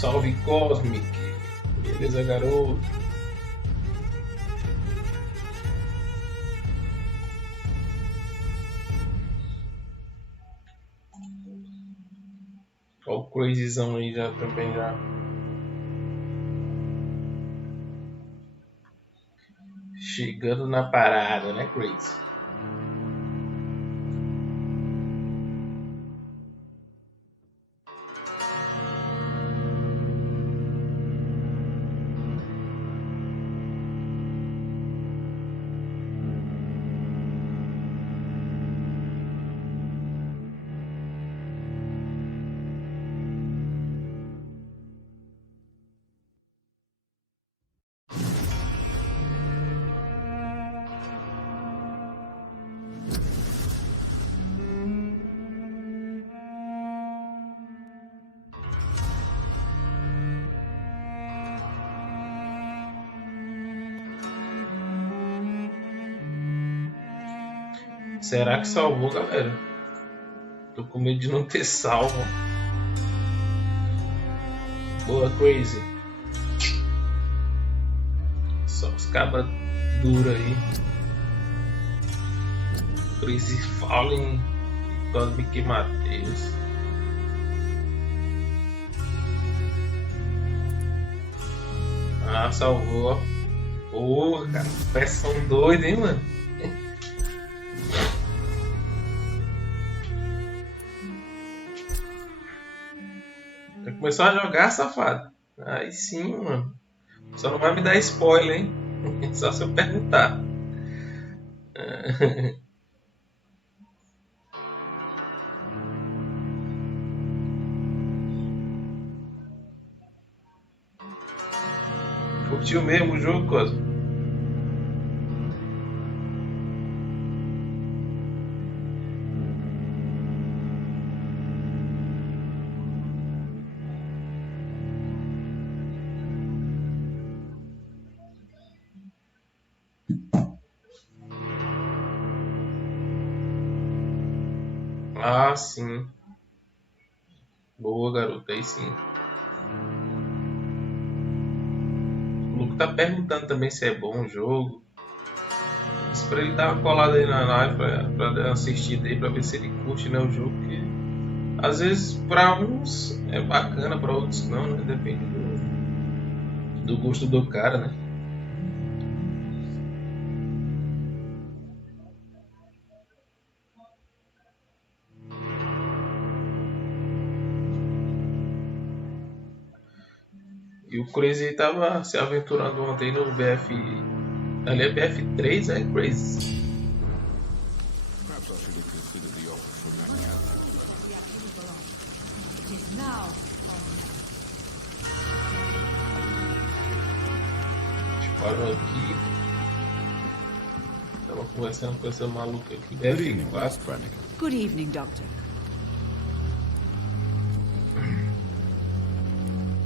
Salve Cosmic. Beleza, garoto? Olha o Crazyzão aí já também já. Chegando na parada, né, Crazy? Será que salvou, galera? Tô com medo de não ter salvo. Boa, Crazy. Só os cabras duros aí. Crazy Fallen e Cosmic Mateus. Ah, salvou. Porra, cara, os peças são doidos, hein, mano? Começou a jogar, safado. Aí sim, mano. Só não vai me dar spoiler, hein? Só se eu perguntar. Curtiu mesmo o jogo, Cosmo? Ah, sim. Boa, garota. Aí sim. O Luke tá perguntando também se é bom o jogo. Isso pra ele dar uma colada aí na live, pra dar uma assistida aí, pra ver se ele curte, né, o jogo. Que às vezes pra uns é bacana, pra outros não, né? Depende do gosto do cara, né? E o Crazy tava se aventurando ontem no BF. Ali é BF3, é Crazy. Parou aqui. Tava conversando com essa maluca aqui. BF4. Good evening, Doctor.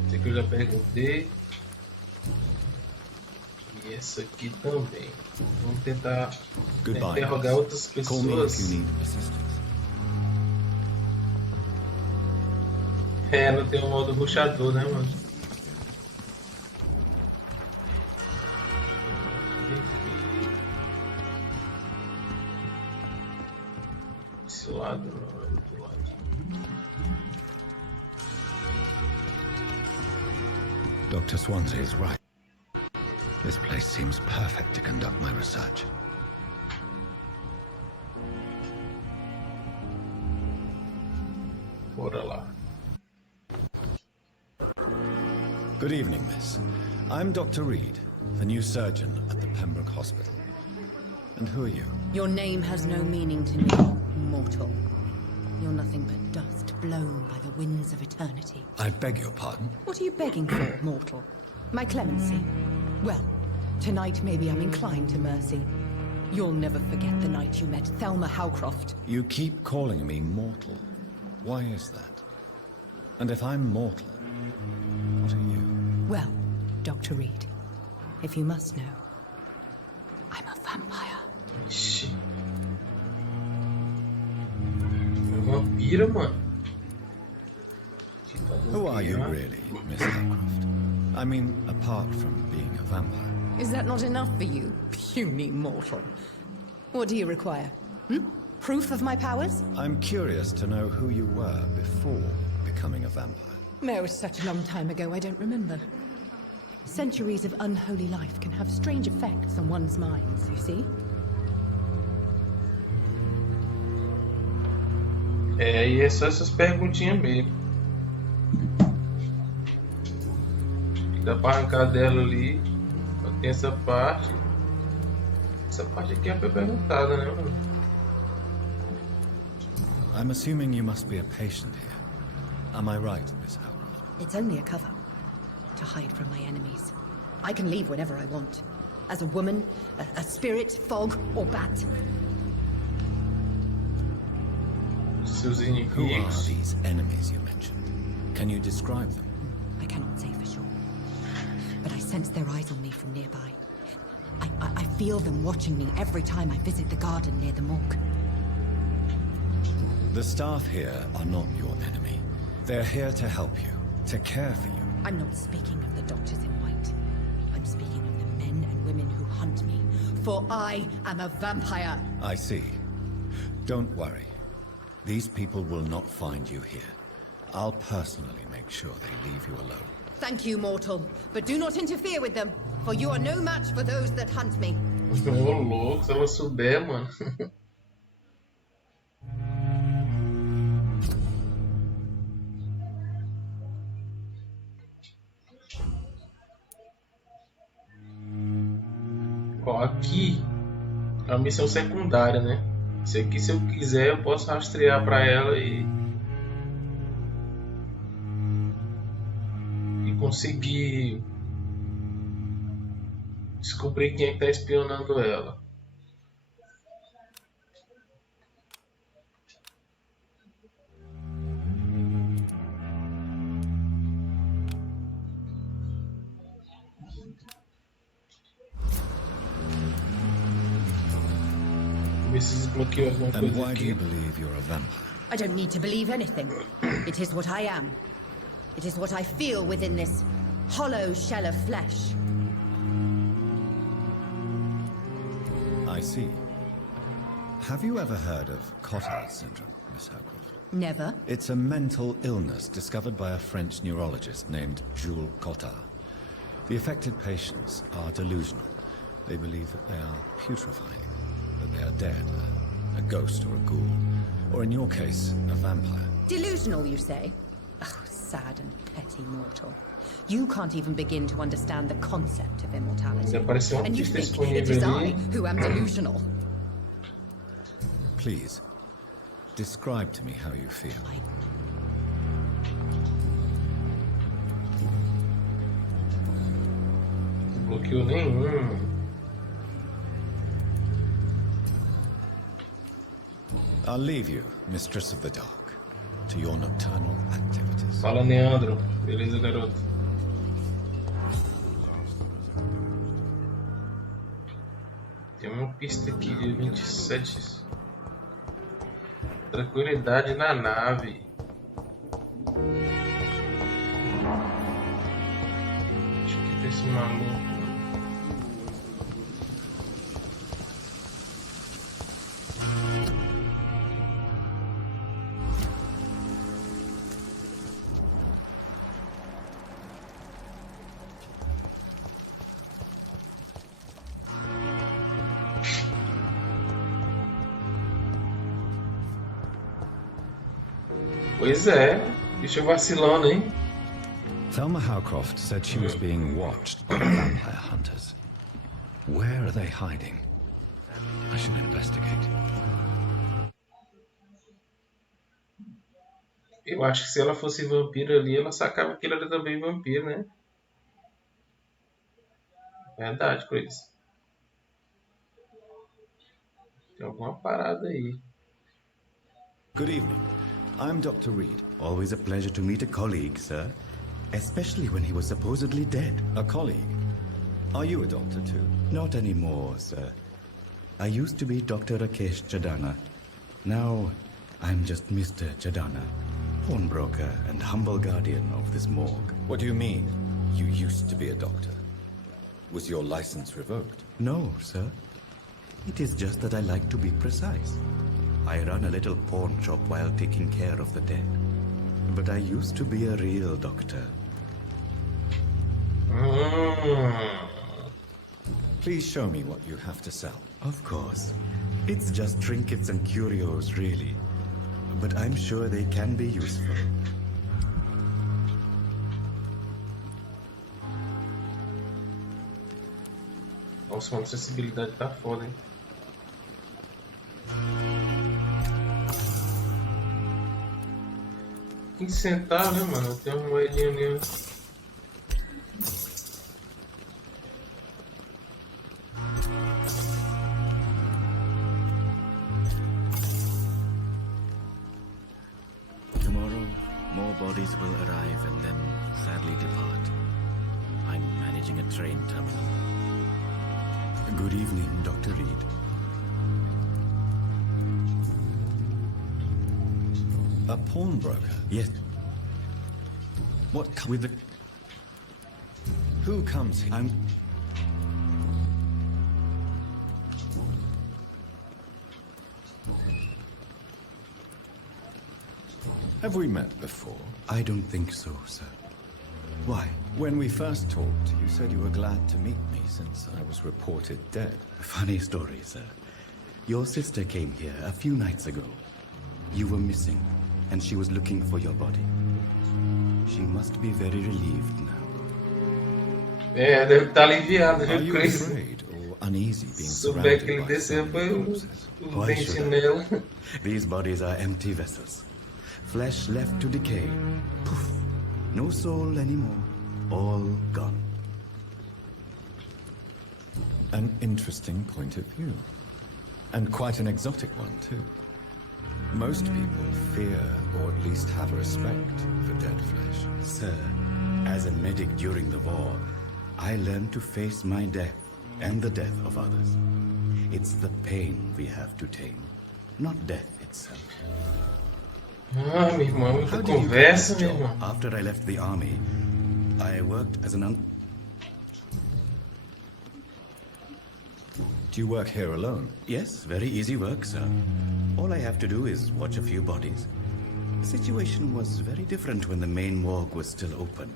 Esse aqui eu já perguntei. E essa aqui também. Vamos tentar interrogar outras pessoas. É, não tem um modo rushador, né, mano? Esse lado, não, é outro lado. Dr. Swansea is right. This place seems perfect to conduct my research. Bora lá. Good evening, miss. I'm Dr. Reed, the new surgeon at the Pembroke Hospital. And who are you? Your name has no meaning to me, mortal. You're nothing but dust blown by the winds of eternity. I beg your pardon? What are you begging for, mortal? My clemency? Well, tonight maybe I'm inclined to mercy. You'll never forget the night you met Thelma Howcroft. You keep calling me mortal. Why is that? And if I'm mortal, what are you? Well, Dr. Reed, if you must know, I'm a vampire. Ixi. É vampira, mano. Que tá Who are you Huh? really, Miss Howcroft? I mean, apart from being a vampire. Is that not enough for you, puny mortal? What do you require? Proof of my powers? I'm curious to know who you were before becoming a vampire. It was such a long time ago, I don't remember. Centuries of unholy life can have strange effects on one's minds, you see? É, e é só essas perguntinhas mesmo. Dá pra arrancar dela ali. Só tem essa parte. Essa parte aqui é perguntada, né, mano? I'm assuming you must be a patient here. Am I right, Miss Howcroft? It's only a cover. To hide from my enemies. I can leave whenever I want. As a woman, a spirit, fog, or bat. Seus Who are inimigos. these enemies you mentioned? Can you describe them? I cannot say for sure. But I sense their eyes on me from nearby. I feel them watching me every time I visit the garden near the morgue. The staff here are not your enemy. They're here to help you, to care for you. I'm not speaking of the doctors in white. I'm speaking of the men and women who hunt me. For I am a vampire. I see. Don't worry. These people will not find you here. I'll personally make sure they leave you alone. Thank you, mortal. But do not interfere with them, for you are no match for those that hunt me. Ô, louco, se ela souber, mano. Ó, aqui é uma missão secundária, né? Isso aqui, se eu quiser, eu posso rastrear pra ela e conseguir descobrir quem é que tá espionando ela. Ver se desbloqueou alguma And coisa why do you aqui. believe you're a vampire? I don't need to believe anything. It is what I am. It is what I feel within this hollow shell of flesh. I see. Have you ever heard of Cotard syndrome, Miss Howcroft? Never. It's a mental illness discovered by a French neurologist named Jules Cotard. The affected patients are delusional. They believe that they are putrefying, that they are dead, a ghost or a ghoul, or in your case, a vampire. Delusional, you say? Oh, sad and petty mortal. You can't even begin to understand the concept of immortality. Apareceu uma And you pista think it is disponível I ali. who am delusional. Please, describe to me how you feel. Não bloqueou nenhum. I'll leave you, Mistress of the Dark, to your nocturnal activities. Fala, Neandro. Beleza, garoto? Tem uma pista aqui de 27. Tranquilidade na nave. Acho que tem esse maluco. Pois é, bicho vacilando, hein? Thelma Howcroft said she was being watched by vampire hunters. Where are they hiding? I should investigate. Eu acho que se ela fosse vampiro ali, ela sacava que ele era também vampiro, né? Verdade, Chris. Tem alguma parada aí. Good evening. I'm Dr. Reed. Always a pleasure to meet a colleague, sir. Especially when he was supposedly dead. A colleague. Are you a doctor too? Not anymore, sir. I used to be Dr. Rakesh Chadana. Now, I'm just Mr. Chadana. pawnbroker and humble guardian of this morgue. What do you mean? You used to be a doctor. Was your license revoked? No, sir. It is just that I like to be precise. I run a little pawn shop while taking care of the dead. But I used to be a real doctor. Please show me what you have to sell. Of course. It's just trinkets and curios, really. But I'm sure they can be useful. Nossa, mano, a acessibilidade tá foda, hein? $15, né, mano? Tem uma moedinha ali. Tomorrow, more bodies will arrive and then sadly depart. I'm managing a train terminal. Good evening, Dr. Reed. A pawnbroker? Yes, What with the... Who comes here? I'm... Have we met before? I don't think so, sir. Why? When we first talked, you said you were glad to meet me since I was reported dead. Funny story, sir. Your sister came here a few nights ago. You were missing, and she was looking for your body. She must be very relieved now. É, deve estar aliviado, Are viu, you Chris? afraid or uneasy being Souber que surrounded ele by desceu so foi many o corpses? Why dente should I? nela. These bodies are empty vessels. Flesh left to decay. Poof. No soul anymore. All gone. An interesting point of view. And quite an exotic one, too. Most people fear, or at least have respect, for dead flesh. Sir, as a medic during the war, I learned to face my death and the death of others. It's the pain we have to tame, not death itself. Ah, meu irmão, muita How did you conversa, get meu this irmão. After I left the army, I worked as an Do you work here alone? Yes, very easy work, sir. All I have to do is watch a few bodies. The situation was very different when the main morgue was still open.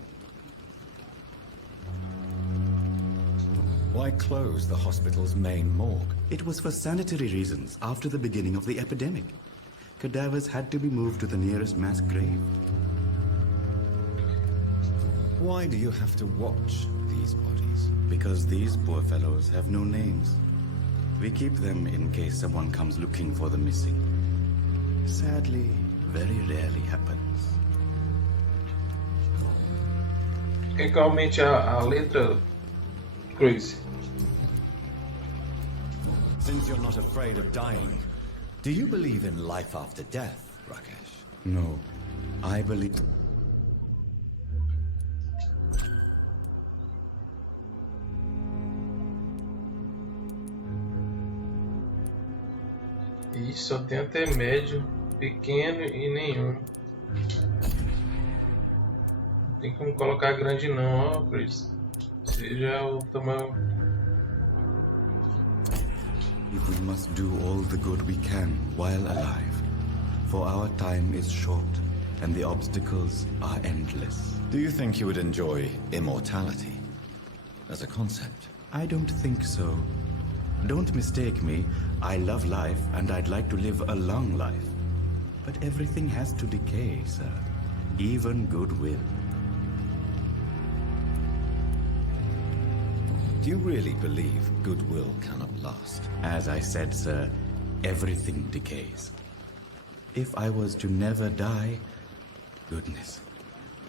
Why close the hospital's main morgue? It was for sanitary reasons after the beginning of the epidemic. Cadavers had to be moved to the nearest mass grave. Why do you have to watch these bodies? Because these poor fellows have no names. We keep them in case someone comes looking for the missing. Sadly, very rarely happens. Quer que eu aumente a letra, Chris? Since you're not afraid of dying, do you believe in life after death, Rakesh? No, I believe... Ixi, só tem até médio, pequeno e nenhum. Não tem como colocar grande não, ó, Chris. Seja o tamanho. If we must do all the good we can while alive, for our time is short and the obstacles are endless. Do you think you would enjoy immortality as a concept? I don't think so. Don't mistake me. I love life and I'd like to live a long life. But everything has to decay, sir. Even goodwill. Do you really believe goodwill cannot last? As I said, sir, everything decays. If I was to never die, goodness,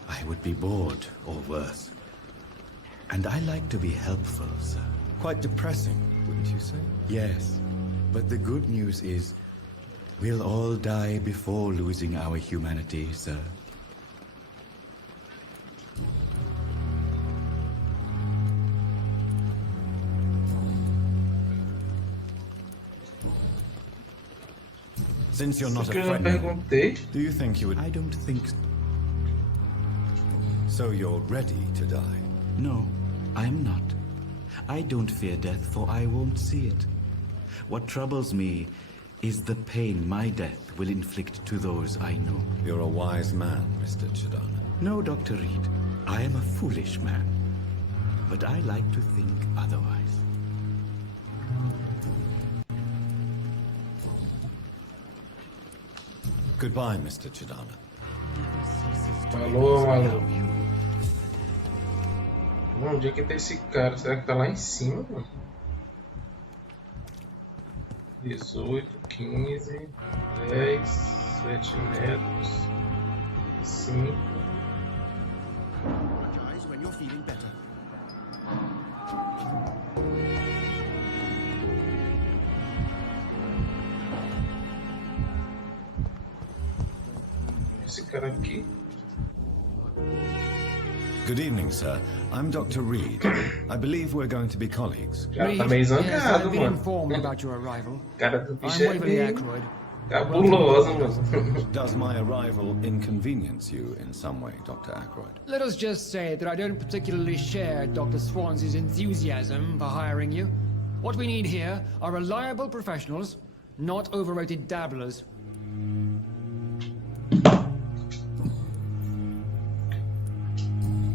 I would be bored or worse. And I like to be helpful, sir. Quite depressing, wouldn't you say? Yes, but the good news is we'll all die before losing our humanity, sir. Since you're not Isso a que eu já friend, perguntei. do you think you would... I don't think... So you're ready to die? No, I'm not. I don't fear death, for I won't see it. What troubles me is the pain my death will inflict to those I know. You're a wise man, Mr. Chidana. No, Dr. Reed. I am a foolish man. But I like to think otherwise. Goodbye, Mr. Chidana. Falou, maluco. Onde é que tá esse cara? Será que tá lá em cima, mano? 18, 15, 10, 7 metros, 5. When you're feeling better. Esse cara aqui. Good evening, sir. I'm Dr. Reed. I believe we're going to be colleagues. O cara tá meio Yes, zangado, I've been mano. informed about your arrival. O cara do I'm bicho é Waverly meio Ackroyd. cabuloso, mano. Does my arrival inconvenience you in some way, Dr. Ackroyd? Let us just say that I don't particularly share Dr. Swansea's enthusiasm for hiring you. What we need here are reliable professionals, not overrated dabblers.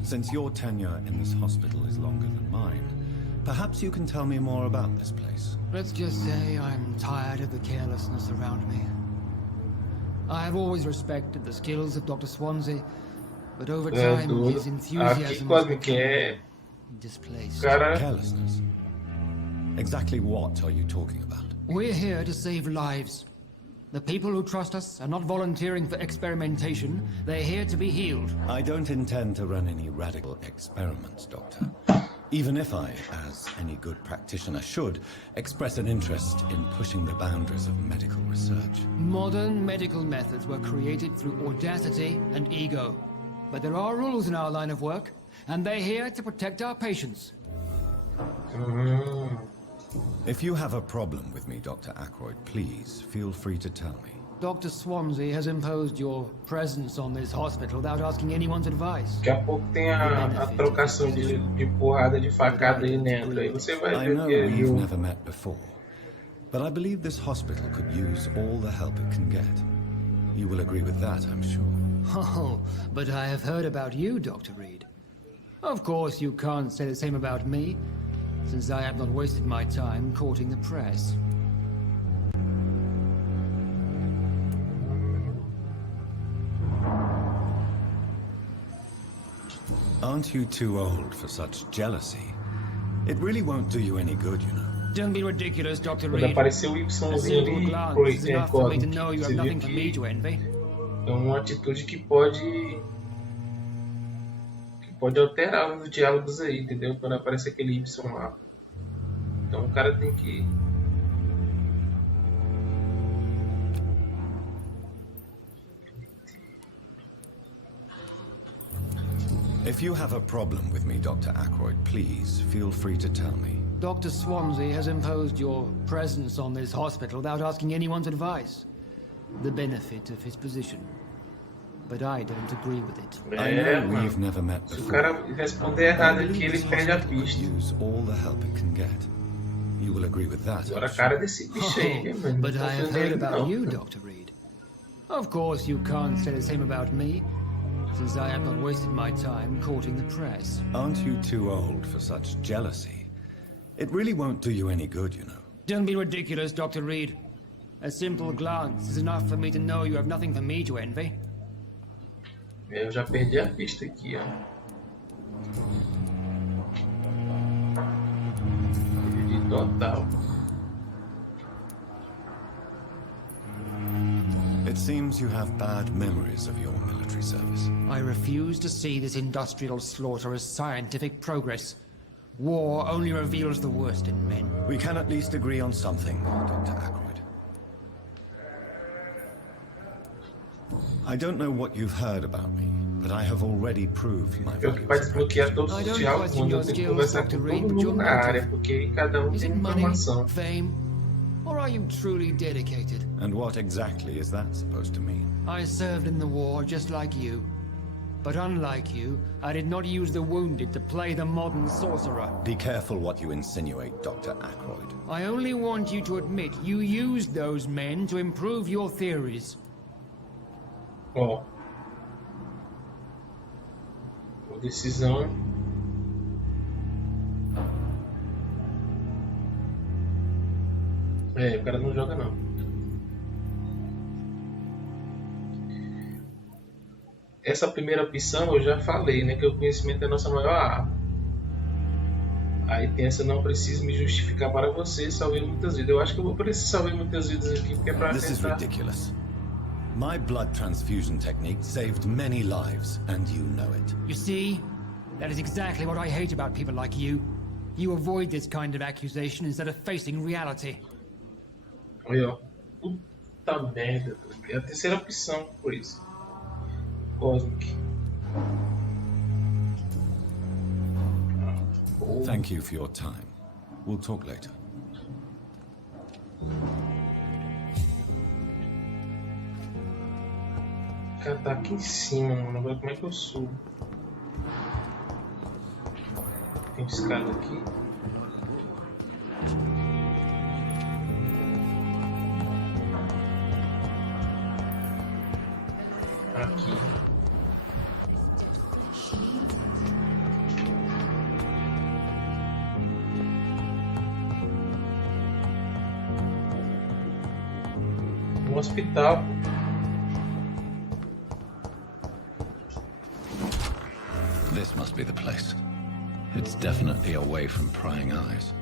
Since your tenure in this hospital is longer than mine, perhaps you can tell me more about this place. Let's just say I'm tired of the carelessness around me. I have always respected the skills of Dr. Swansea, but over É time doido. his Aqui enthusiasm quase has que é. become displaced. Cara, Carelessness? Exactly what are you talking about? We're here to save lives. The people who trust us are not volunteering for experimentation. They're here to be healed. I don't intend to run any radical experiments, Doctor. Even if I, as any good practitioner should, express an interest in pushing the boundaries of medical research. Modern medical methods were created through audacity and ego. But there are rules in our line of work, and they're here to protect our patients. If you have a problem with me, Dr. Ackroyd, please feel free to tell me. Dr. Swansea has imposed your presence on this hospital without asking anyone's advice. daqui a pouco tem a trocação de porrada de facada aí dentro. Aí você vai I ver know que é we've jogo. never met before, but I believe this hospital could use all the help it can get. You will agree with that, I'm sure. Oh, but I have heard about you, Dr. Reed. Of course, you can't say the same about me, since I have not wasted my time courting the press. Aren't you too old for such jealousy? It really won't do you any good, you know. Don't be ridiculous, Dr. Quando Reed. apareceu o A Yzinho simple ali, glance is enough for me to know you have você nothing vê for me que to envy. é uma atitude que pode alterar os diálogos aí, entendeu? Quando aparece aquele Y lá. Então o cara tem que If you have a problem with me, Dr. Ackroyd, please feel free to tell me. Dr. Swansea has imposed your presence on this hospital without asking anyone's advice. The benefit of his position. But I don't agree with it. I know we've never met se o before. cara responder I errado believe aqui, ele this perde a hospital could pista. use all the help it can get. You will agree with that, Agora I'm a cara sure. desse bicho aí, mano. But Não I have confio heard nele, about não. you, Dr. Reed. Of course, you can't say the same about me, since I have not wasted my time courting the press. Aren't you too old for such jealousy? It really won't do you any good, you know. Don't be ridiculous, Dr. Reed. A simple glance is enough for me to know you have nothing for me to envy. Eu já perdi a pista aqui, ó. Perdi total. It seems you have bad memories of your military service. I refuse to see this industrial slaughter as scientific progress. War only reveals the worst in men. We can at least agree on something, Dr. Ackroyd. I don't know what you've heard about me, but I have already proved my Eu que value vai as a desbloquear todos I os don't diálogos question onde eu your tenho que skills, conversar Dr. com Reed, todo but mundo your na área, motive. porque cada um Is tem it money, informação. fame, Or are you truly dedicated? And what exactly is that supposed to mean? I served in the war just like you. But unlike you, I did not use the wounded to play the modern sorcerer. Be careful what you insinuate, Dr. Ackroyd. I only want you to admit you used those men to improve your theories. Ó. Uma decisão. É, o cara não joga não. Essa primeira opção eu já falei, né? Que o conhecimento é a nossa maior arma. Aí tem essa, não preciso me justificar para você, salvei muitas vidas. Eu acho que eu vou precisar salvar muitas vidas aqui, porque é pra This is tentar... ridiculous. My blood transfusion technique saved many lives, and you know it. You see? That is exactly what I hate about people like you. You avoid this kind of accusation instead of facing reality. Olha, ó. Puta merda. É a terceira opção, por isso. Cosmic. Thank you for your time. We'll talk later. O cara tá aqui em cima, mano. Agora como é que eu subo? Tem escada aqui. Aqui. Um hospital. This must be the place. It's definitely away from prying eyes.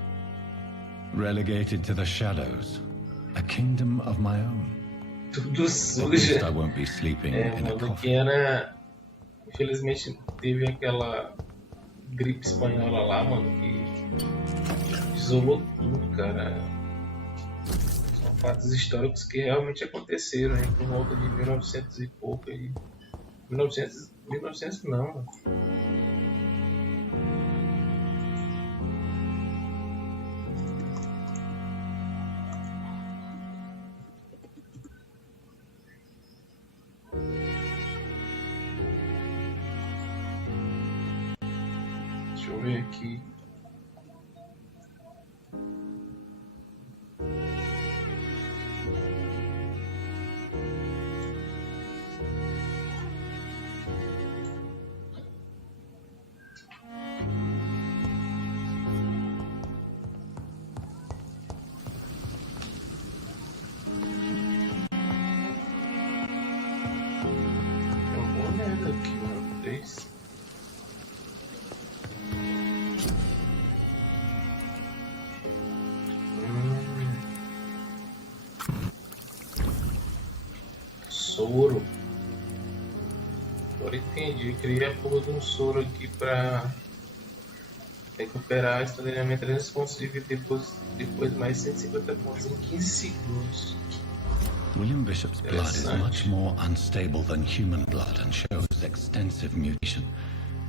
Relegated to the shadows. A kingdom of my own. Tudo At least I sujo. won't be sleeping É, in a mano, que coffin. era... Infelizmente teve aquela gripe espanhola lá, mano, que isolou tudo, cara. São fatos históricos que realmente aconteceram aí por volta de 1900 e pouco aí. 1900 não, mano. Deixa eu ver aqui. Tem uma boneca aqui, mano. Três. Soro. Agora entendi. Eu criei a porra de um soro aqui pra recuperar instantaneamente 300 pontos de vida depois mais 150 pontos em 15 segundos. William Bishop's blood is much more unstable than human blood and shows extensive mutation.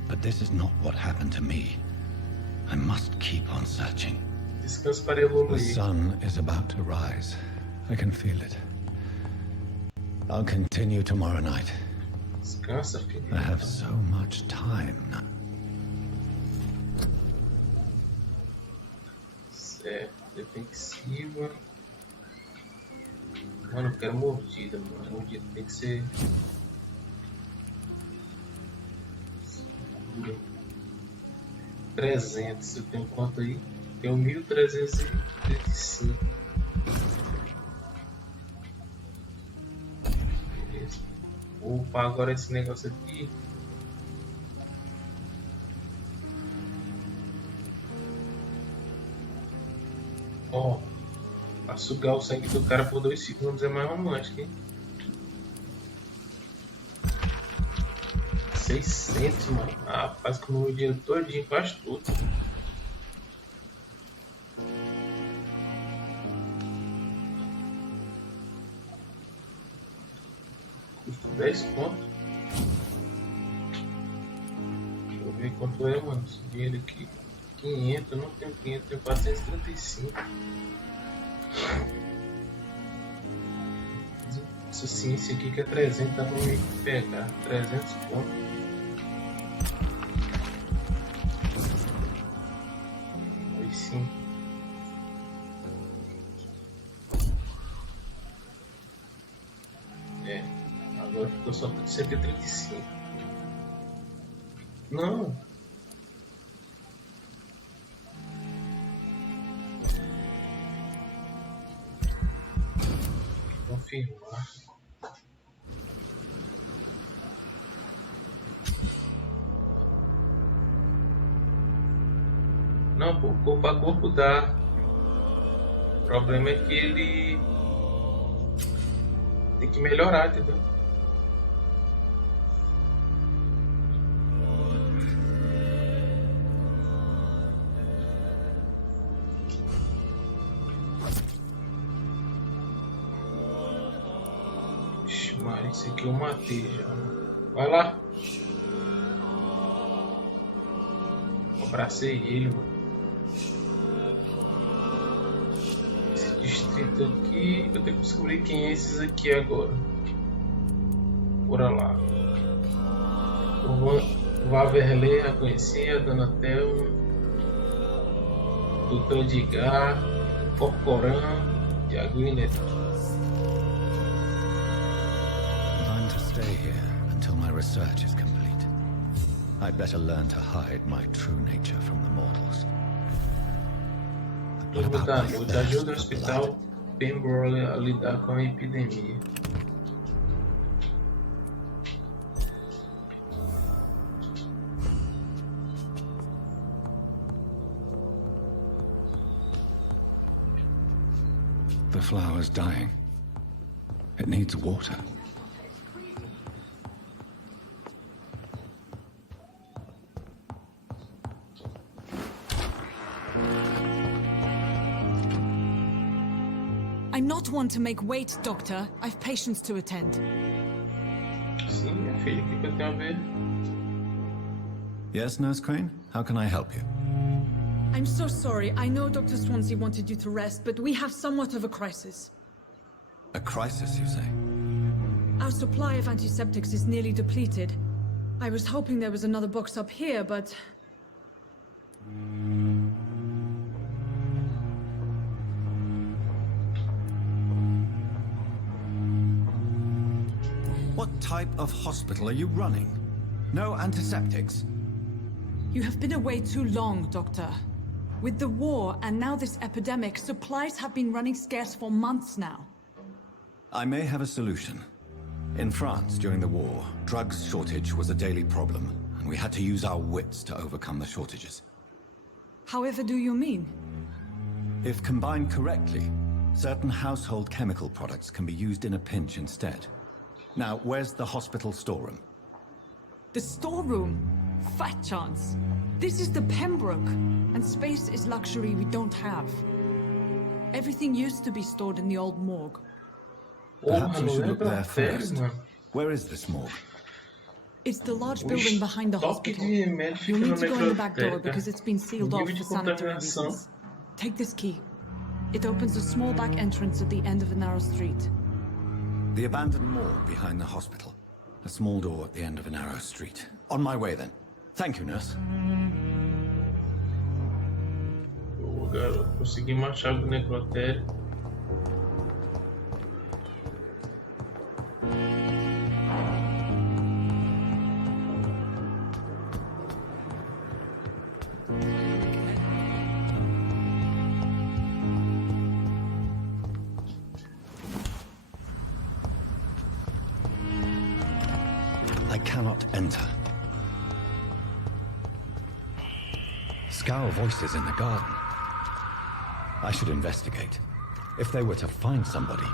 But this is not what happened to me. I must keep on searching. Descanso para The evoluir. sun is about to rise. I can feel it. I'll continue tomorrow night. Descansa, filho. I have so much time now. Certo, defensiva. Mano, eu quero mordida, mano. Mordida tem que ser. Segura. 300. Eu tenho quanto aí? Tenho 1335. Beleza. Vou upar agora esse negócio aqui. Ó. Pra sugar o sangue do cara por 2 segundos é mais romântico, hein? 600, mano. Ah, faz com o meu dinheiro todinho, faz tudo. Custa 10 conto. Deixa eu ver quanto é, mano. Esse dinheiro aqui. 500, eu não tenho 500, tenho 435. Isso sim, esse aqui que é 300, dá pra mim pegar. 300 pontos. Aí sim. É, agora ficou só 135. Não. Confirmar. Não, pô, corpo a corpo dá. O problema é que ele tem que melhorar, entendeu? Ixi, Maria, esse aqui eu matei já. Vai lá. Abracei ele, mano. Esse distrito aqui, eu tenho que descobrir quem é esses aqui agora. Bora lá. O Vampyr, a conhecia, a Dona Thelma, Doutor Edgar, Corcoran, Tiago e Neto. I'm to stay here until my research is complete. I'd better learn to hide my true nature from the mortals. What about my Vou dar thirst ajuda ao for hospital blood? Pembroke a lidar com a epidemia. The flower's dying. It needs water. I'm not one to make wait, Doctor. I've patients to attend. Sim, minha filha, o que eu tenho a ver? Yes, Nurse Crane? How can I help you? I'm so sorry. I know Dr. Swansea wanted you to rest, but we have somewhat of a crisis. A crisis, you say? Our supply of antiseptics is nearly depleted. I was hoping there was another box up here, but... What type of hospital are you running? No antiseptics? You have been away too long, Doctor. With the war and now this epidemic, supplies have been running scarce for months now. I may have a solution. In France, during the war, drugs shortage was a daily problem, and we had to use our wits to overcome the shortages. However do you mean? If combined correctly, certain household chemical products can be used in a pinch instead. Now, where's the hospital storeroom? The storeroom? Fat chance. This is the Pembroke, and space is luxury we don't have. Everything used to be stored in the old morgue. Perhaps we Não should é look there Vampyr, first. mano. Where is this morgue? It's the large O building behind the estoque hospital. de remédio You'll fica need na to go in the back door necroteca. because it's been sealed O off nível for de sanitary contaminação. reasons. Take this key. It opens a small back entrance at the end of a narrow street. The abandoned morgue behind the hospital. A small door at the end of a narrow street. On my way then. Thank you, nurse. Ô, garoto, consegui uma chave do necrotério. I cannot enter. Scour voices in the garden. I should investigate. If they were to find somebody.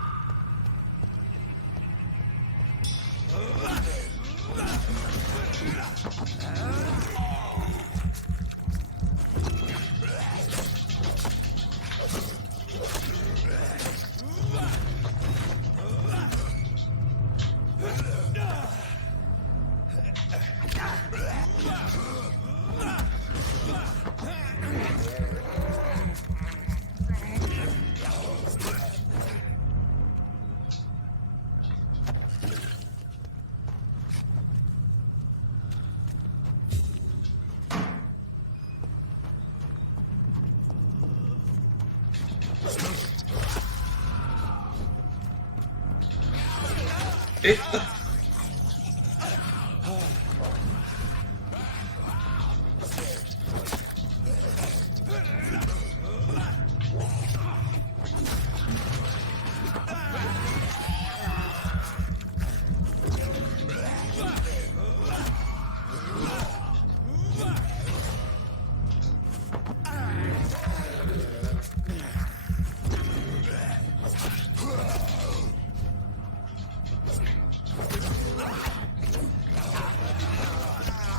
Eita!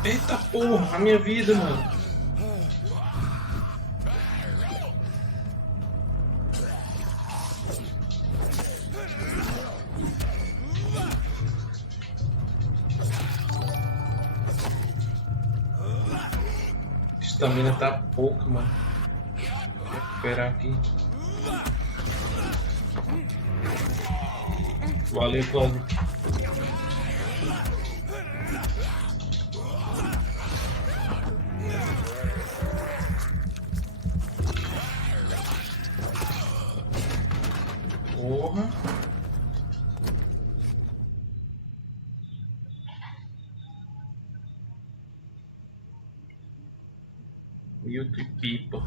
Eita porra, a minha vida, mano. Estamina tá pouca, mano. Vou recuperar aqui. Valeu, Cláudio. Porra. Milton e pipa.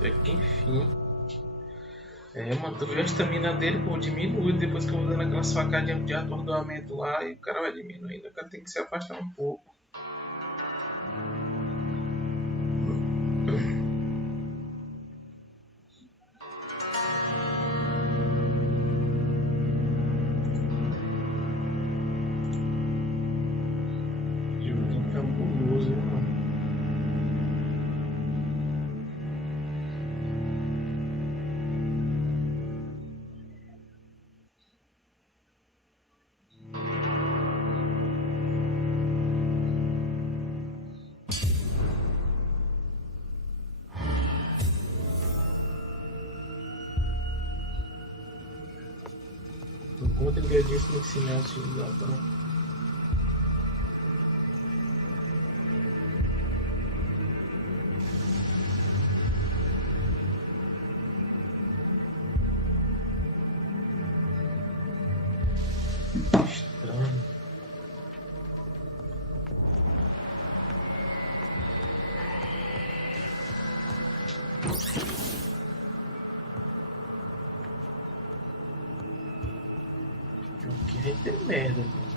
Até que enfim. Mano, tu viu a estamina dele, pô, diminui depois que eu vou dando aquelas facadinhas de atordoamento lá e o cara vai diminuindo. O cara tem que se afastar um pouco. Joguinho cabuloso, hein, mano. Enquanto ele disse me ensinar a utilizar também. Estranho. Aqui vai ter merda, mano.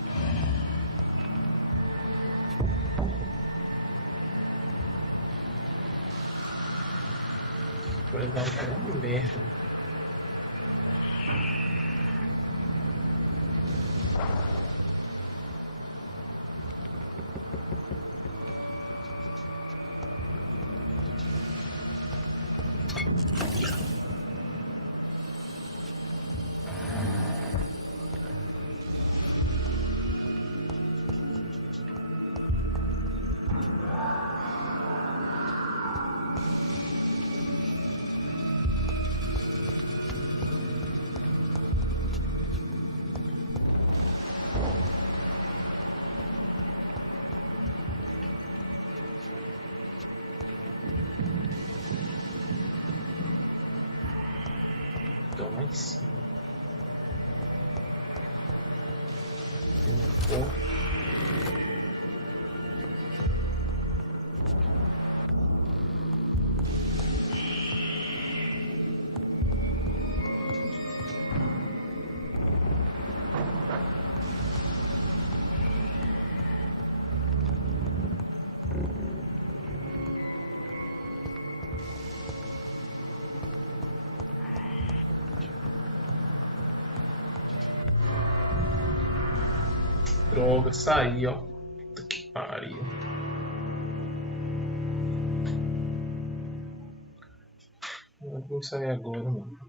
Vai dar uma merda. Então lá em cima. Tem uma porta. Droga, saí, ó. Puta que pariu. Não vou sair agora, mano.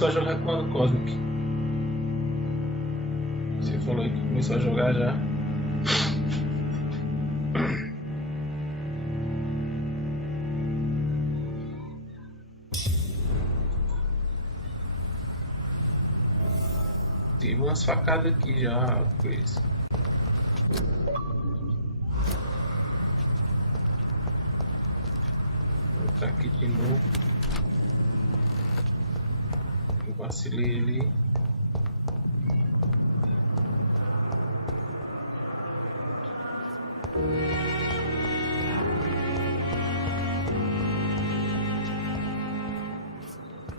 começou a jogar quando, Cosmic? Você falou aí que começou a jogar já. Tive umas facadas aqui já, Chris. Vou entrar aqui de novo. Eu vacilei ali.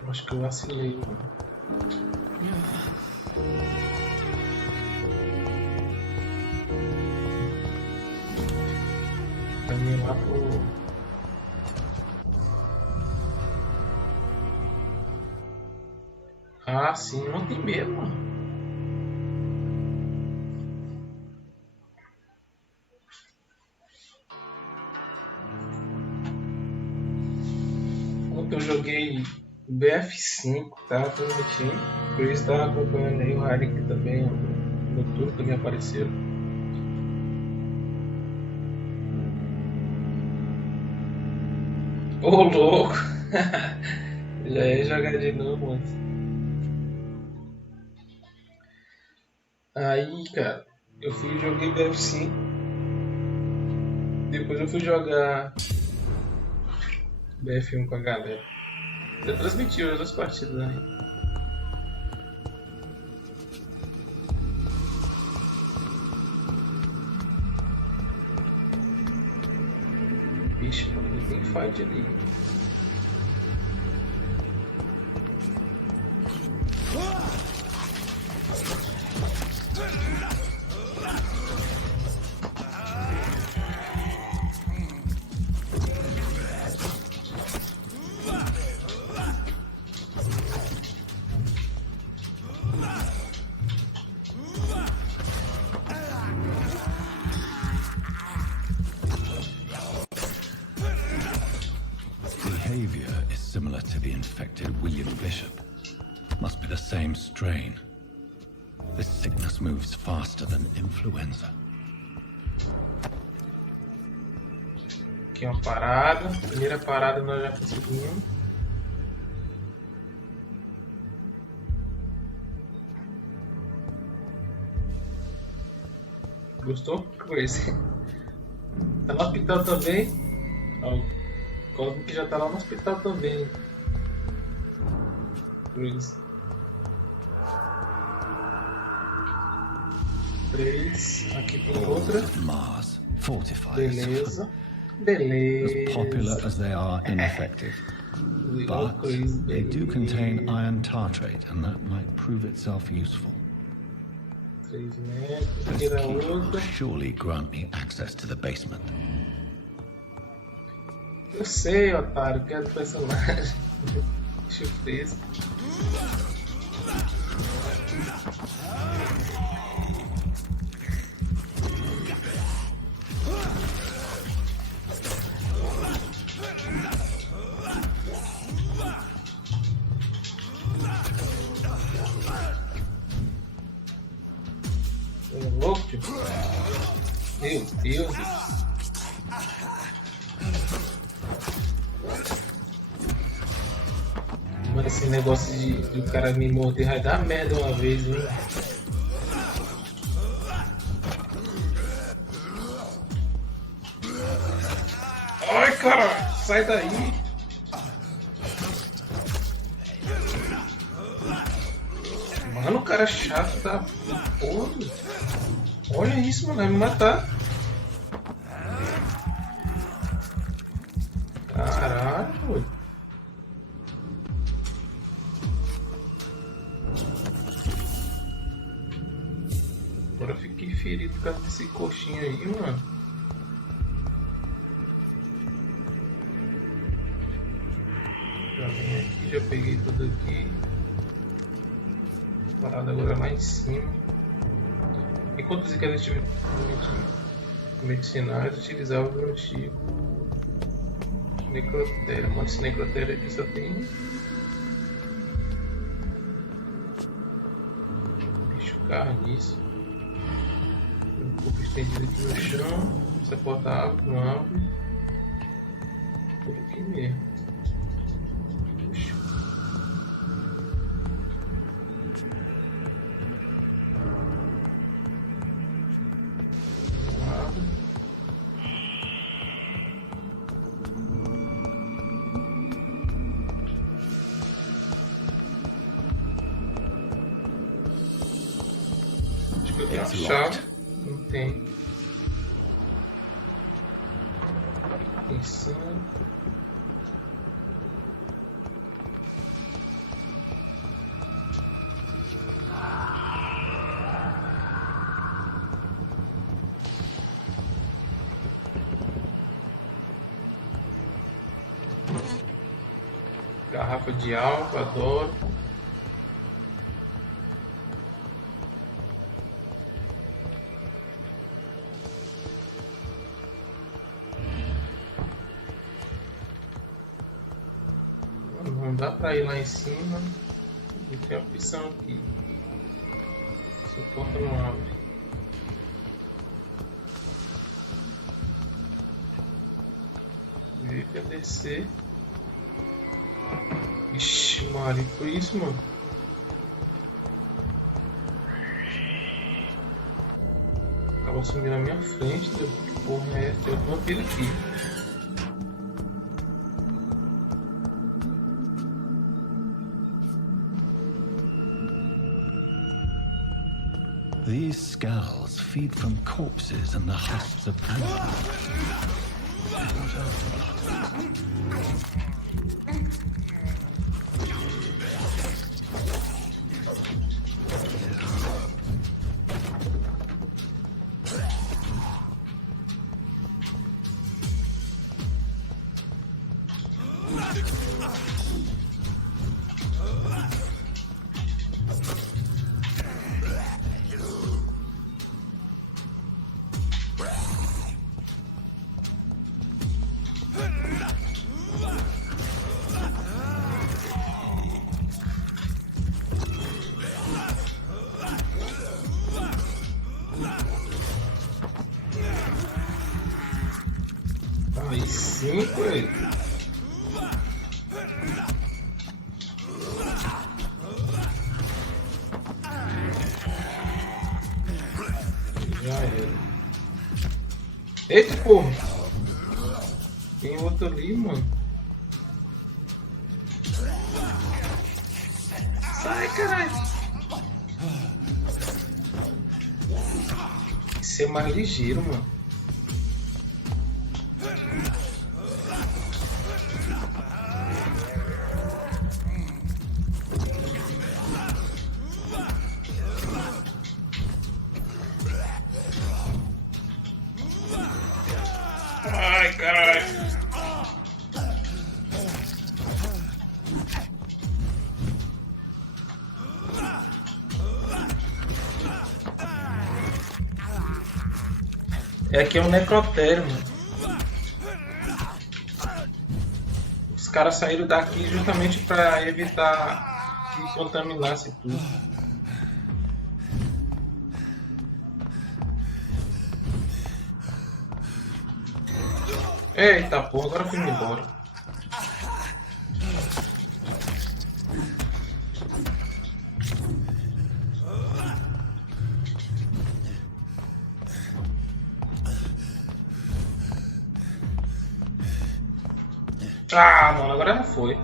Acho que eu vacilei, mano. Caminho lá pro... Ah, sim, não tem medo, mano. Ontem eu joguei BF5, tá transmitindo. O Chris tá acompanhando aí, o Harry também, o Noturno também apareceu. Ô, louco! Já ia jogar de novo antes. Aí, cara, eu fui joguei BF5. Depois eu fui jogar BF1 com a galera. Eu transmiti as duas partidas aí. Vixe, mano, ele tem fight ali. Behavior is similar to the infected William Bishop. Must be the same strain. This sickness moves faster than influenza. Aqui uma parada. Primeira parada nós já conseguimos. Gostou? Coisa. Tá no hospital também. Ó, o Cosmo que já tá lá no hospital também. Chris. 3. Aqui tem outra. Mars fortifies. Beleza. As Beleza. popular as they are ineffective. But they do contain iron tartrate, and that might prove itself useful. 3 metros. This Tira key will outra. surely grant me access to the basement. Eu sei, otário, que é do personagem. Deixa eu ver isso. Ô, louco, tio. Meu Deus. Mano, esse negócio de o cara me morder vai dar merda uma vez, viu? Ai, cara, sai daí! Mano, o cara é chato da porra. Olha isso, mano, vai me matar. Caralho. Agora eu fiquei ferido por causa desse coxinho aí, mano. Já vem aqui, já peguei tudo aqui. Parada agora lá em cima. Enquanto os ingredientes medicinais utilizavam o antigo necrotério. Mas esse necrotério aqui só tem carro disso. Um pouco estendido aqui no chão. Você bota água, não abre. Por aqui mesmo. Puxa. Água. Acho que eu tenho a chave. Não tem. Pensando. Garrafa de álcool, adoro. Não dá pra ir lá em cima. Não tem opção aqui. Essa porta não abre. Devia descer. Ixi, Maria, foi isso, mano? Acabou sumindo na minha frente. Que porra é essa? Tem outro vampiro aqui. These skulls feed from corpses and the husks of animals. Aí sim, foi. Já era. Eita, porra! Tem outro ali, mano. Sai, caralho! Tem que ser mais ligeiro, mano. Ai, caralho. É aqui é um necrotério, mano. Os caras saíram daqui justamente pra evitar que contaminasse tudo. Eita porra, agora eu fui embora. Ah, mano, agora já foi.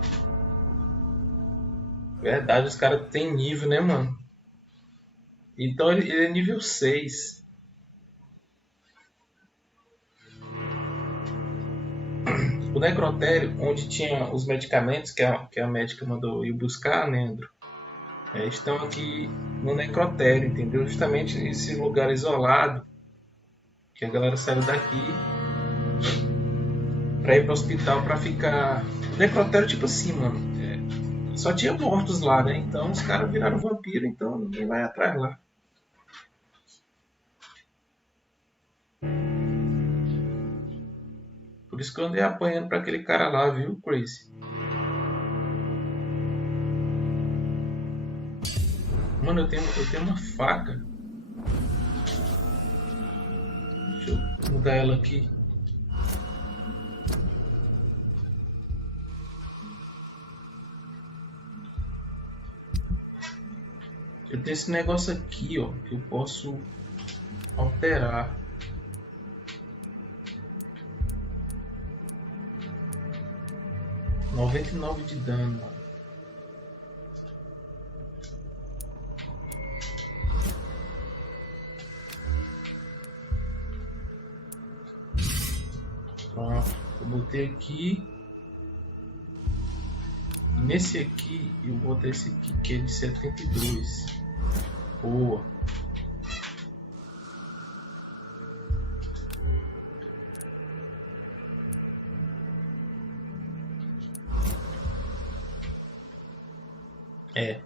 Verdade, os caras têm nível, né, mano? Então ele é nível 6. O necrotério, onde tinha os medicamentos que a médica mandou ir buscar, né, Andrew? Estão aqui no necrotério, entendeu? Justamente nesse lugar isolado que a galera saiu daqui pra ir pro hospital pra ficar. O necrotério, tipo assim, mano. Só tinha mortos lá, né? Então os caras viraram vampiro, então ninguém vai atrás lá. Por isso que eu andei apanhando pra aquele cara lá, viu, Crazy? Mano, eu tenho uma faca. Deixa eu mudar ela aqui. Eu tenho esse negócio aqui, ó, que eu posso alterar. Noventa e nove de dano. Pronto, eu botei aqui. E nesse aqui eu vou botar esse aqui que é de 72. Boa. É.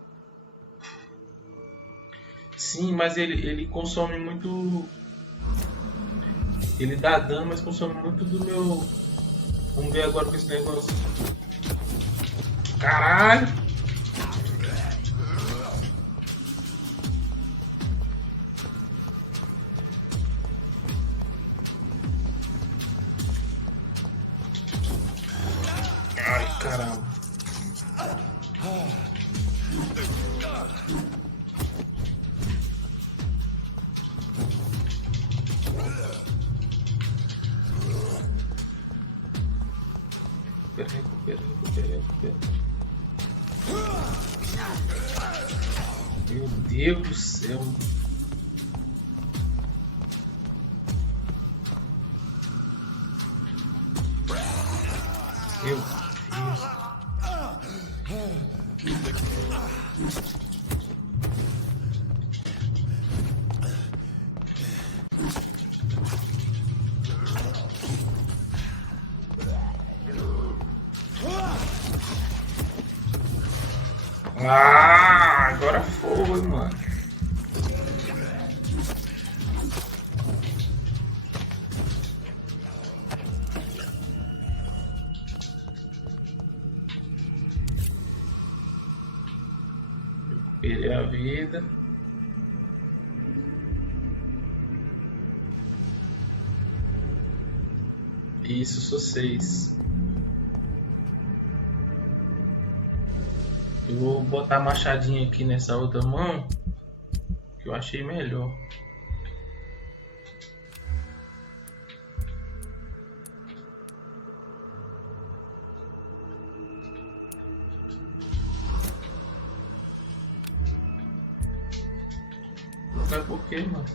Sim, mas ele consome muito. Ele dá dano, mas consome muito do meu. Vamos ver agora com esse negócio. Caralho! Ai, caramba! Recupera. Meu Deus do céu. Meu Deus. Ah, agora foi, mano. Recuperei a vida. Isso, sou 6. Eu vou botar a machadinha aqui nessa outra mão, que eu achei melhor. Não vai por quê, mano?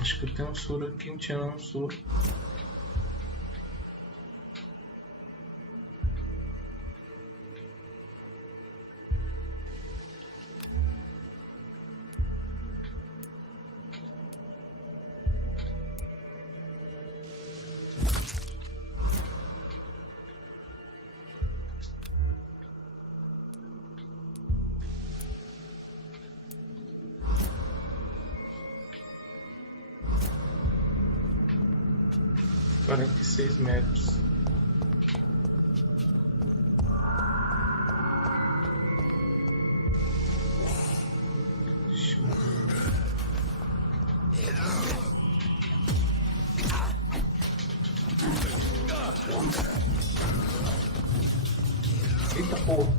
Acho que eu tenho um soro aqui, não tinha um soro. Quarenta e 46 metros. Eita porra.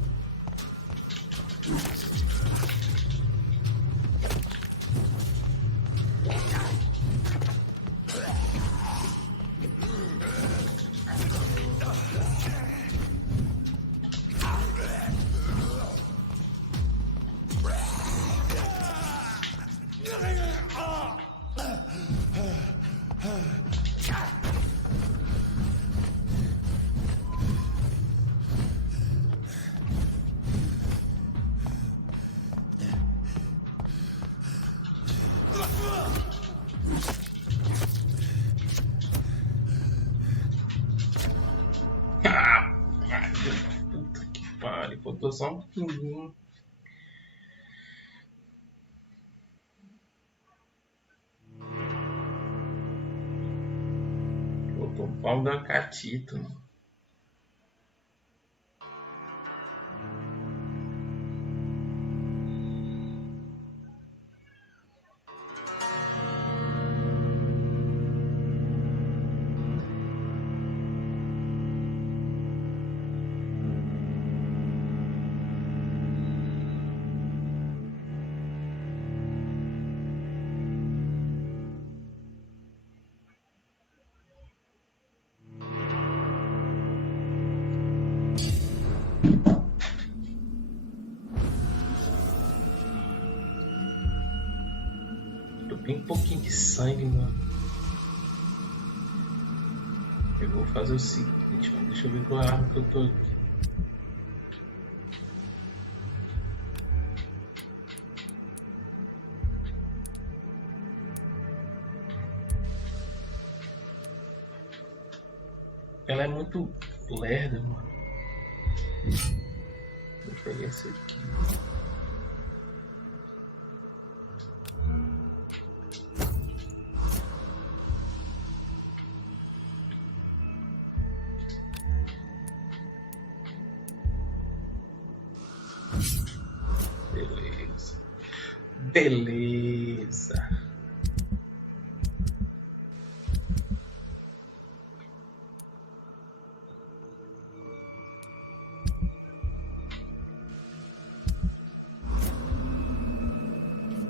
Puta que pariu, faltou só um pouquinho. Faltou um pau da catita, mano. Tô bem um pouquinho de sangue, mano. Eu vou fazer o seguinte, mano. Deixa eu ver qual é a arma que eu tô aqui. Ela é muito lerda, mano. Vou pegar esse aqui. Beleza. Beleza.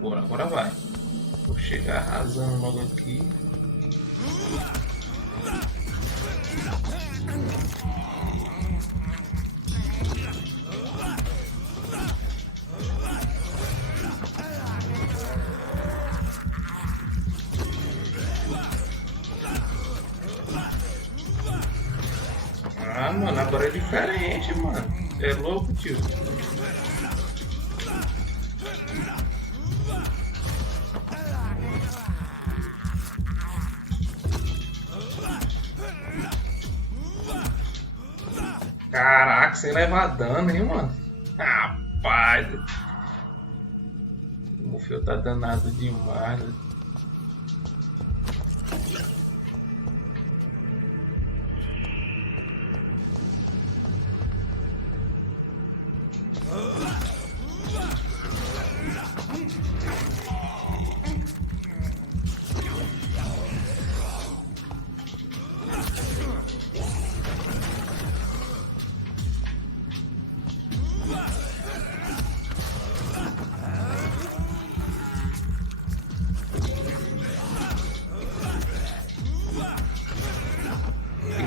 Agora vai. Vou chegar arrasando logo aqui. Ah, mano, agora é diferente, mano. É louco, tio. Caraca, sem levar dano, hein, mano? Rapaz. O fio tá danado demais.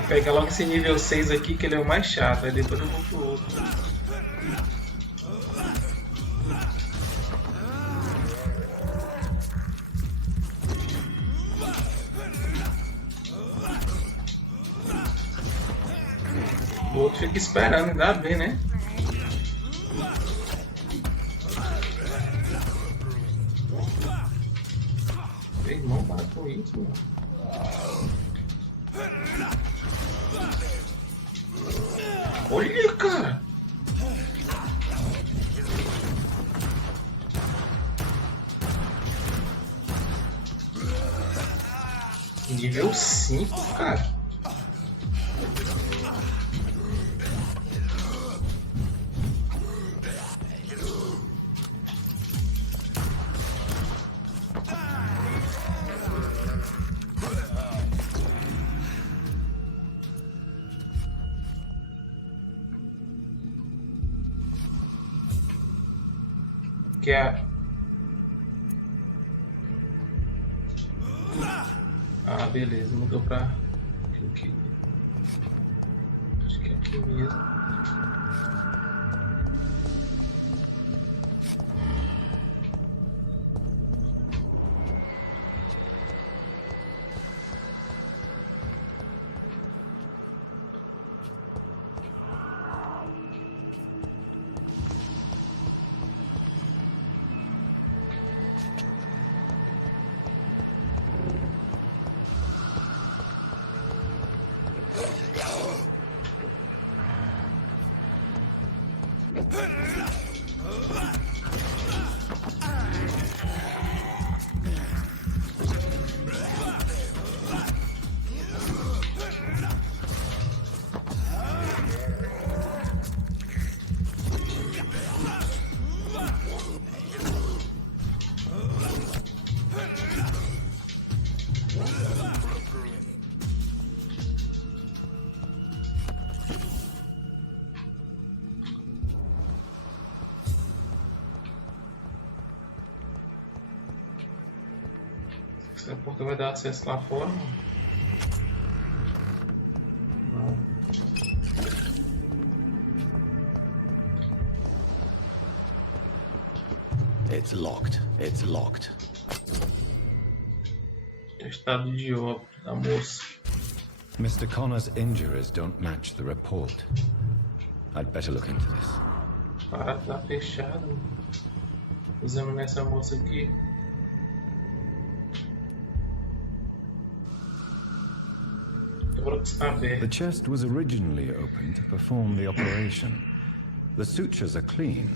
Pegar logo esse nível 6 aqui, que ele é o mais chato, aí depois eu vou pro outro. O outro fica esperando, ainda bem, né? Meu irmão, para com isso, mano. Olha, cara! Nível 5, cara. Que é... Ah, beleza, mudou pra aqui. Acho que é aqui mesmo. Essa porta vai dar acesso lá fora, mano? Não. It's locked. It's locked. Estado de óbito da moça. Mr. Connor's injuries don't match the report. I'd better look into this. Para, tá fechado. Vou examinar essa moça aqui. Agora que está The aberto. chest was originally opened to perform the operation. The sutures are clean,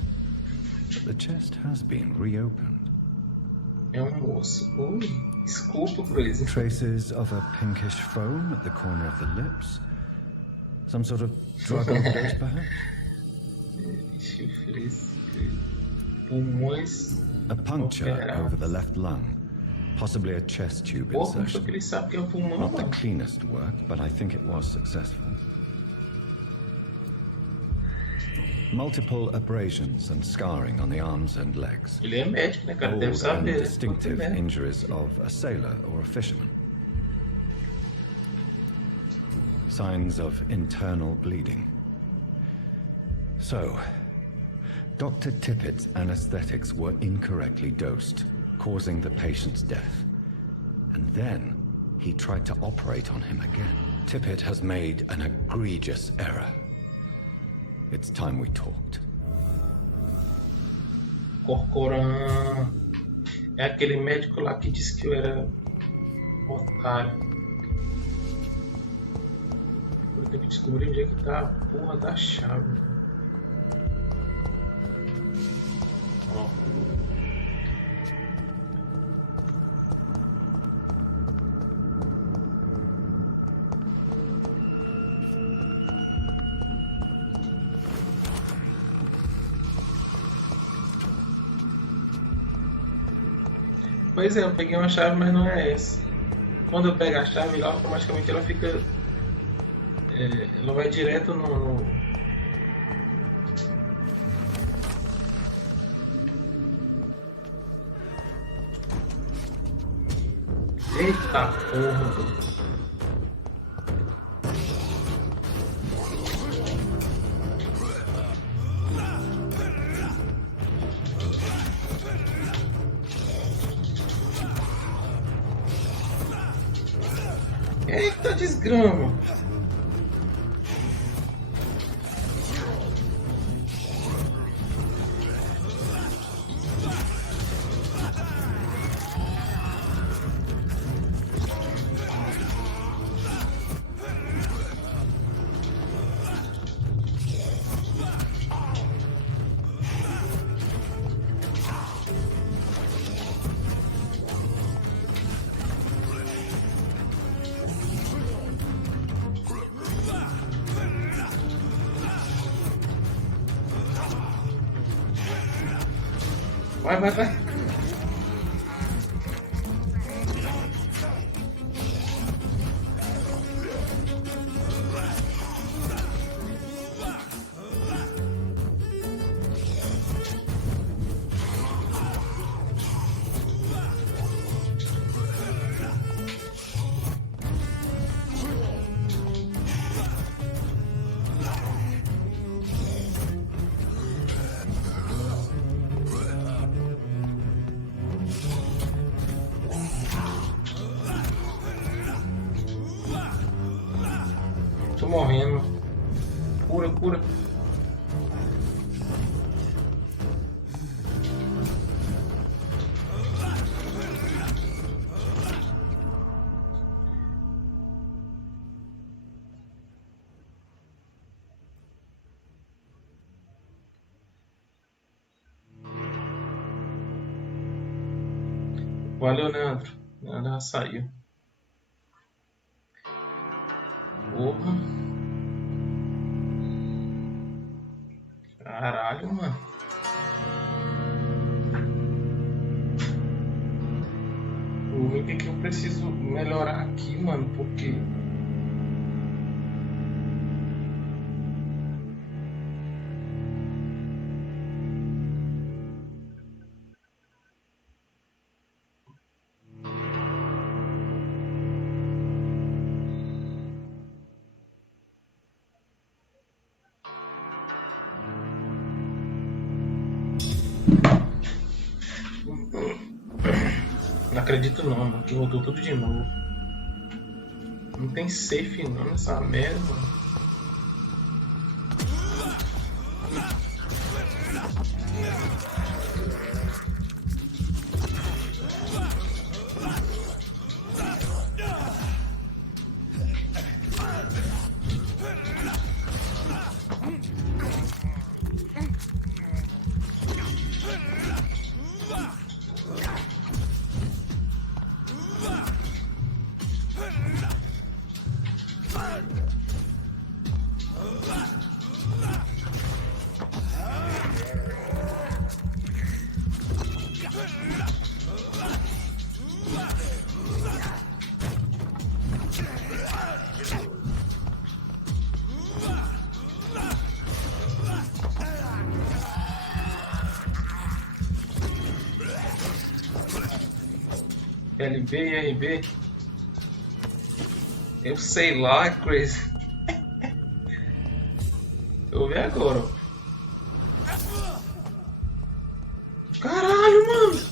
but the chest has been reopened. É um moço. Ui, desculpa por isso. Traces of a pinkish foam at the corner of the lips. Some sort of drug overdose, perhaps? Ixi, fresco. Pulmões. A puncture operados. over the left lung. Possibly a chest tube Porra, só insertion. que ele sabe que é o pulmão, Not the mano. cleanest work, but I think it was successful. Multiple abrasions and scarring on the arms and legs. Ele é médico, né, cara? Deve Old and saber. Né? distinctive Pode ser. injuries of a sailor or a fisherman. Signs of internal bleeding. So, Dr. Tippett's anesthetics were incorrectly dosed, causing the patient's death. And then he tried to operate on him again. Tippett has made an egregious error. It's time we talked. Corcoran. É aquele médico lá que disse que eu era otário. Eu tenho que descobrir onde é que tá a porra da chave. Ó. Pois é, eu peguei uma chave, mas não é essa. Quando eu pego a chave, ela automaticamente ela fica. Ela vai direto no. Eita porra! Eita desgrama! Vai, vai, vai. Tô morrendo. Cura, cura. Valeu, Leandro. Leandro já saiu. Porra. Caralho, mano. O que que eu preciso melhorar aqui, mano? Porque Não acredito não, mano, que voltou tudo de novo. Não tem safe não nessa merda, mano. LB e RB. Eu sei lá, Crazy. Eu vou ver agora. Caralho, mano.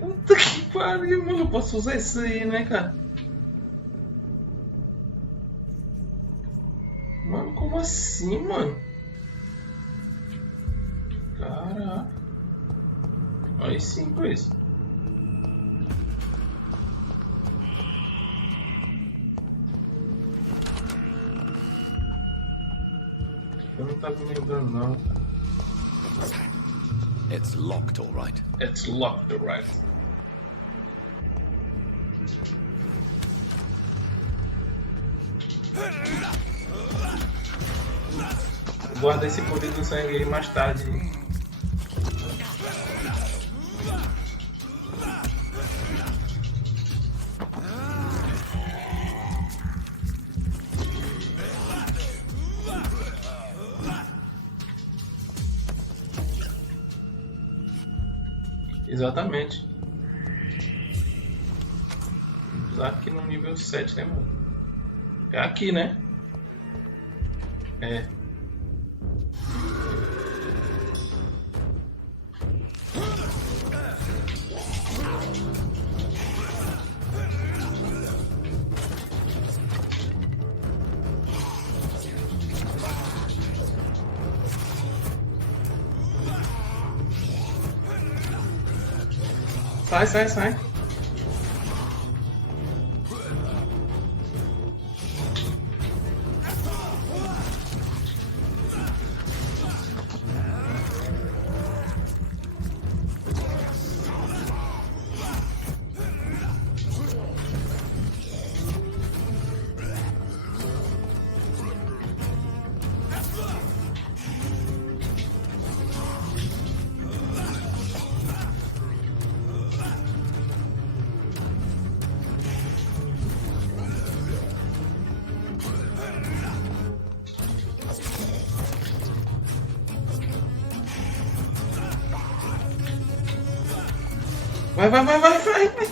Puta que pariu, mano. Eu posso usar isso aí, né, cara? Mano, como assim, mano? Caraca. Aí sim, Chris. Eu não tava me lembrando, não. It's locked, all right. It's locked, right? Guarda esse poder do sangue aí mais tarde. Exatamente. Vamos usar aqui no nível 7, né, mano? É aqui, né? É. Sai, sai, sai. Vai, vai, vai, vai, vai, vai.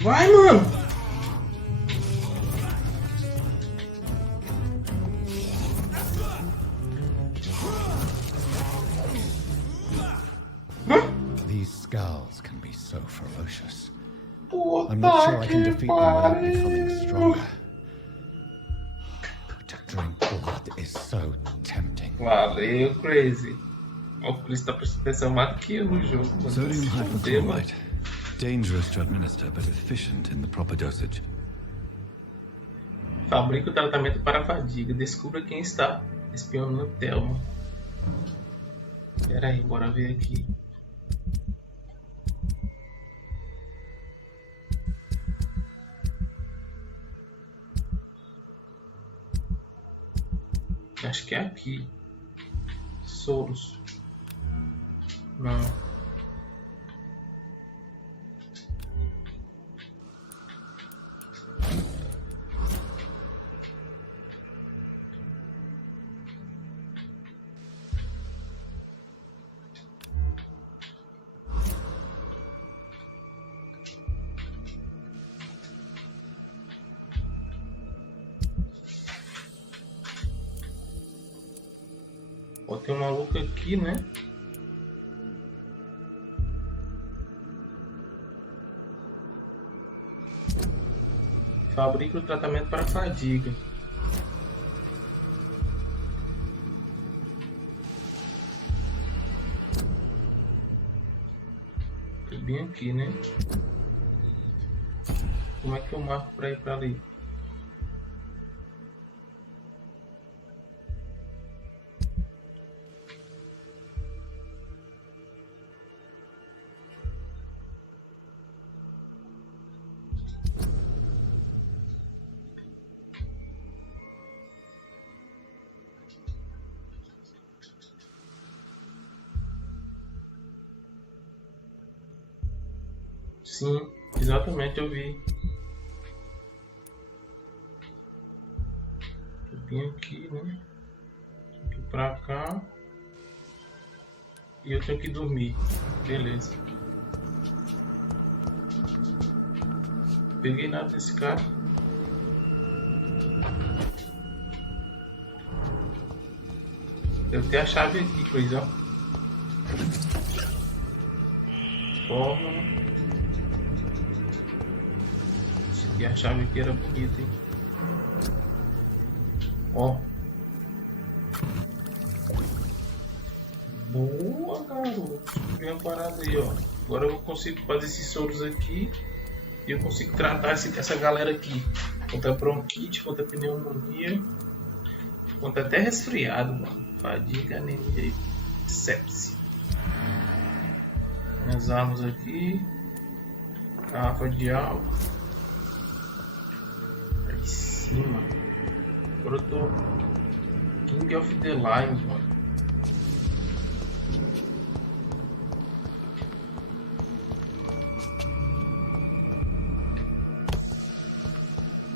Vai, mano. These skulls can be so ferocious. Puta I'm not sure I can que defeat them without pariu. becoming stronger. To drink blood is so tempting. Valeu, Crazy. O Chris tá prestando atenção mais do que eu no jogo. Mano. Sodium Se fuder, mano. hypochlorite. Dangerous to administer, but efficient in the proper dosage. Fabrica o tratamento para a fadiga. Descubra quem está espionando Thelma. Pera aí, bora ver aqui. Acho que é aqui. Soros. Não. Ó, tem um maluco aqui, né? Fabrica o tratamento para fadiga. Tô bem aqui, né? Como é que eu marco para ir para ali? Sim, exatamente, eu vi. Eu vim aqui, né? Aqui pra cá. E eu tenho que dormir. Beleza. Peguei nada desse cara. Deve ter a chave aqui, coisa. Forma. E a chave aqui era bonita, hein? Ó. Boa, garoto. Vem uma parada aí, ó. Agora eu consigo fazer esses soros aqui. E eu consigo tratar essa galera aqui. Contra bronquite, contra pneumonia. Contra até resfriado, mano. Fadiga, anemia e sepse. As armas aqui. Garrafa de álcool. Cima. Agora eu tô King of the Limes, mano.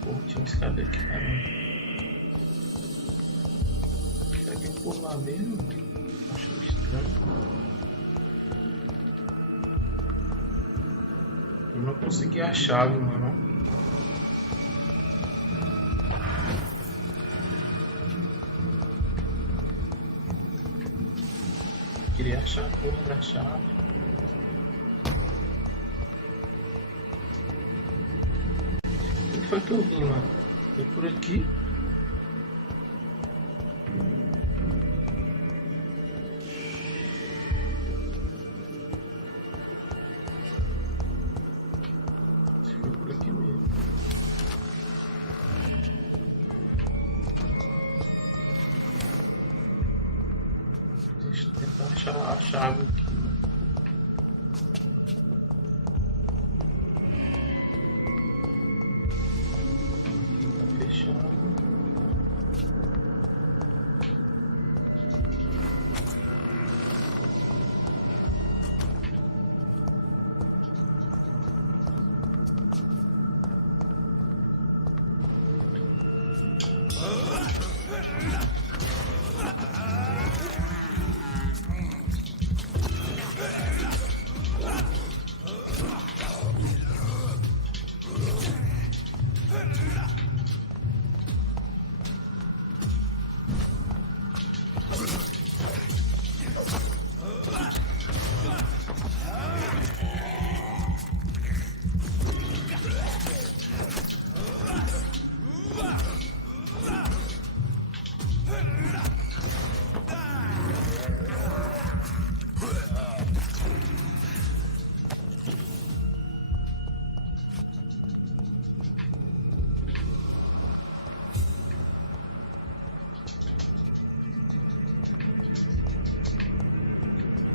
Pô, tinha uma escada aqui, caramba. Será que eu vou lá mesmo? Acho estranho. Eu não consegui a chave, mano. Queria achar a porra da chave. Onde foi que eu vim, mano? Foi por aqui. Foi por aqui mesmo. Deixa eu tentar achar a chave aqui. Tá fechado.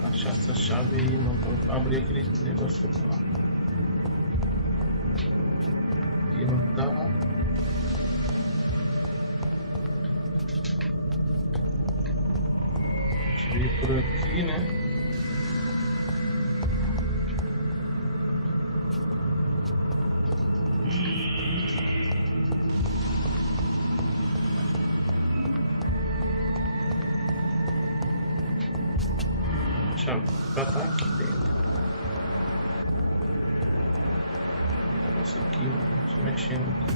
Achar essa chave aí, mano, pra abrir aquele negócio lá. Aqui não tá. Deixa eu ir por aqui, né? Pra estar aqui dentro. O negócio aqui, só mexendo aqui.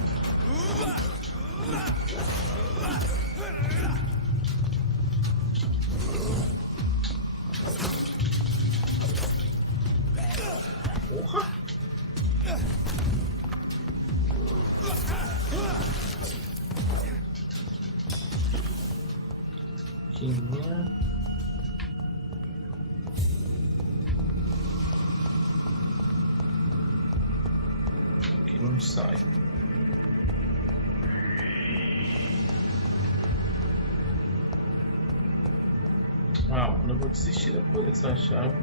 Pequenininha. Aqui não sai. Ah, mano, eu vou desistir depois dessa chave.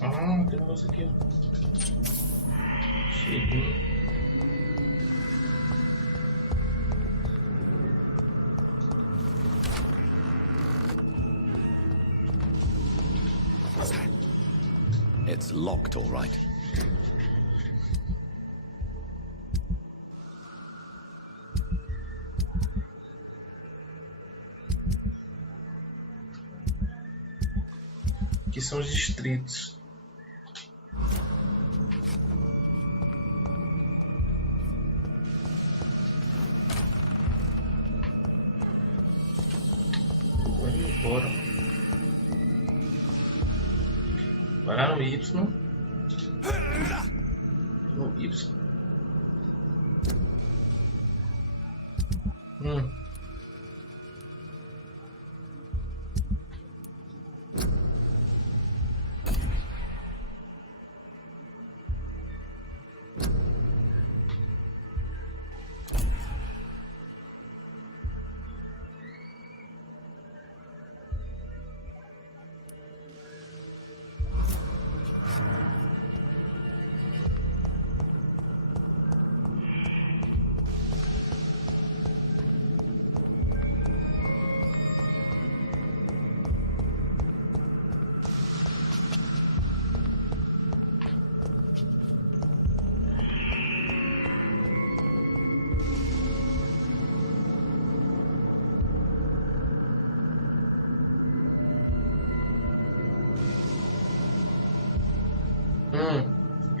Ah, tem um negócio aqui, ó. Cheguei. It's locked, all right. Aqui são os distritos. Vou embora. Parar no Y. No Y.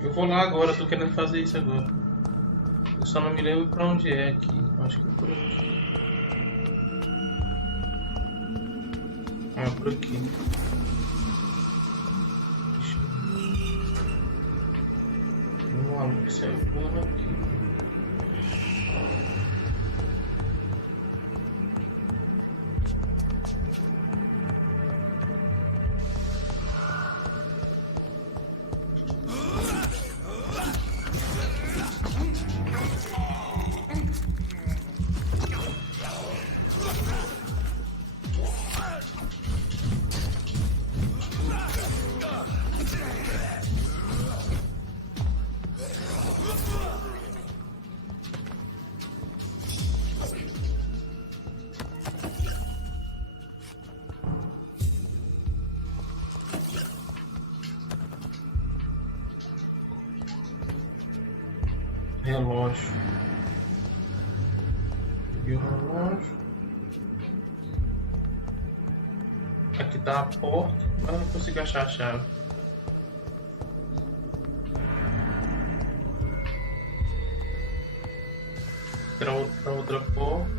Eu vou lá agora, eu tô querendo fazer isso agora. Eu só não me lembro pra onde é aqui. Acho que é por aqui. Ah, por aqui. Deixa eu ver. Um maluco que saiu voando aqui. Relógio. Peguei o relógio. Aqui tá a porta, mas eu não consigo achar a chave. Pra outra porta.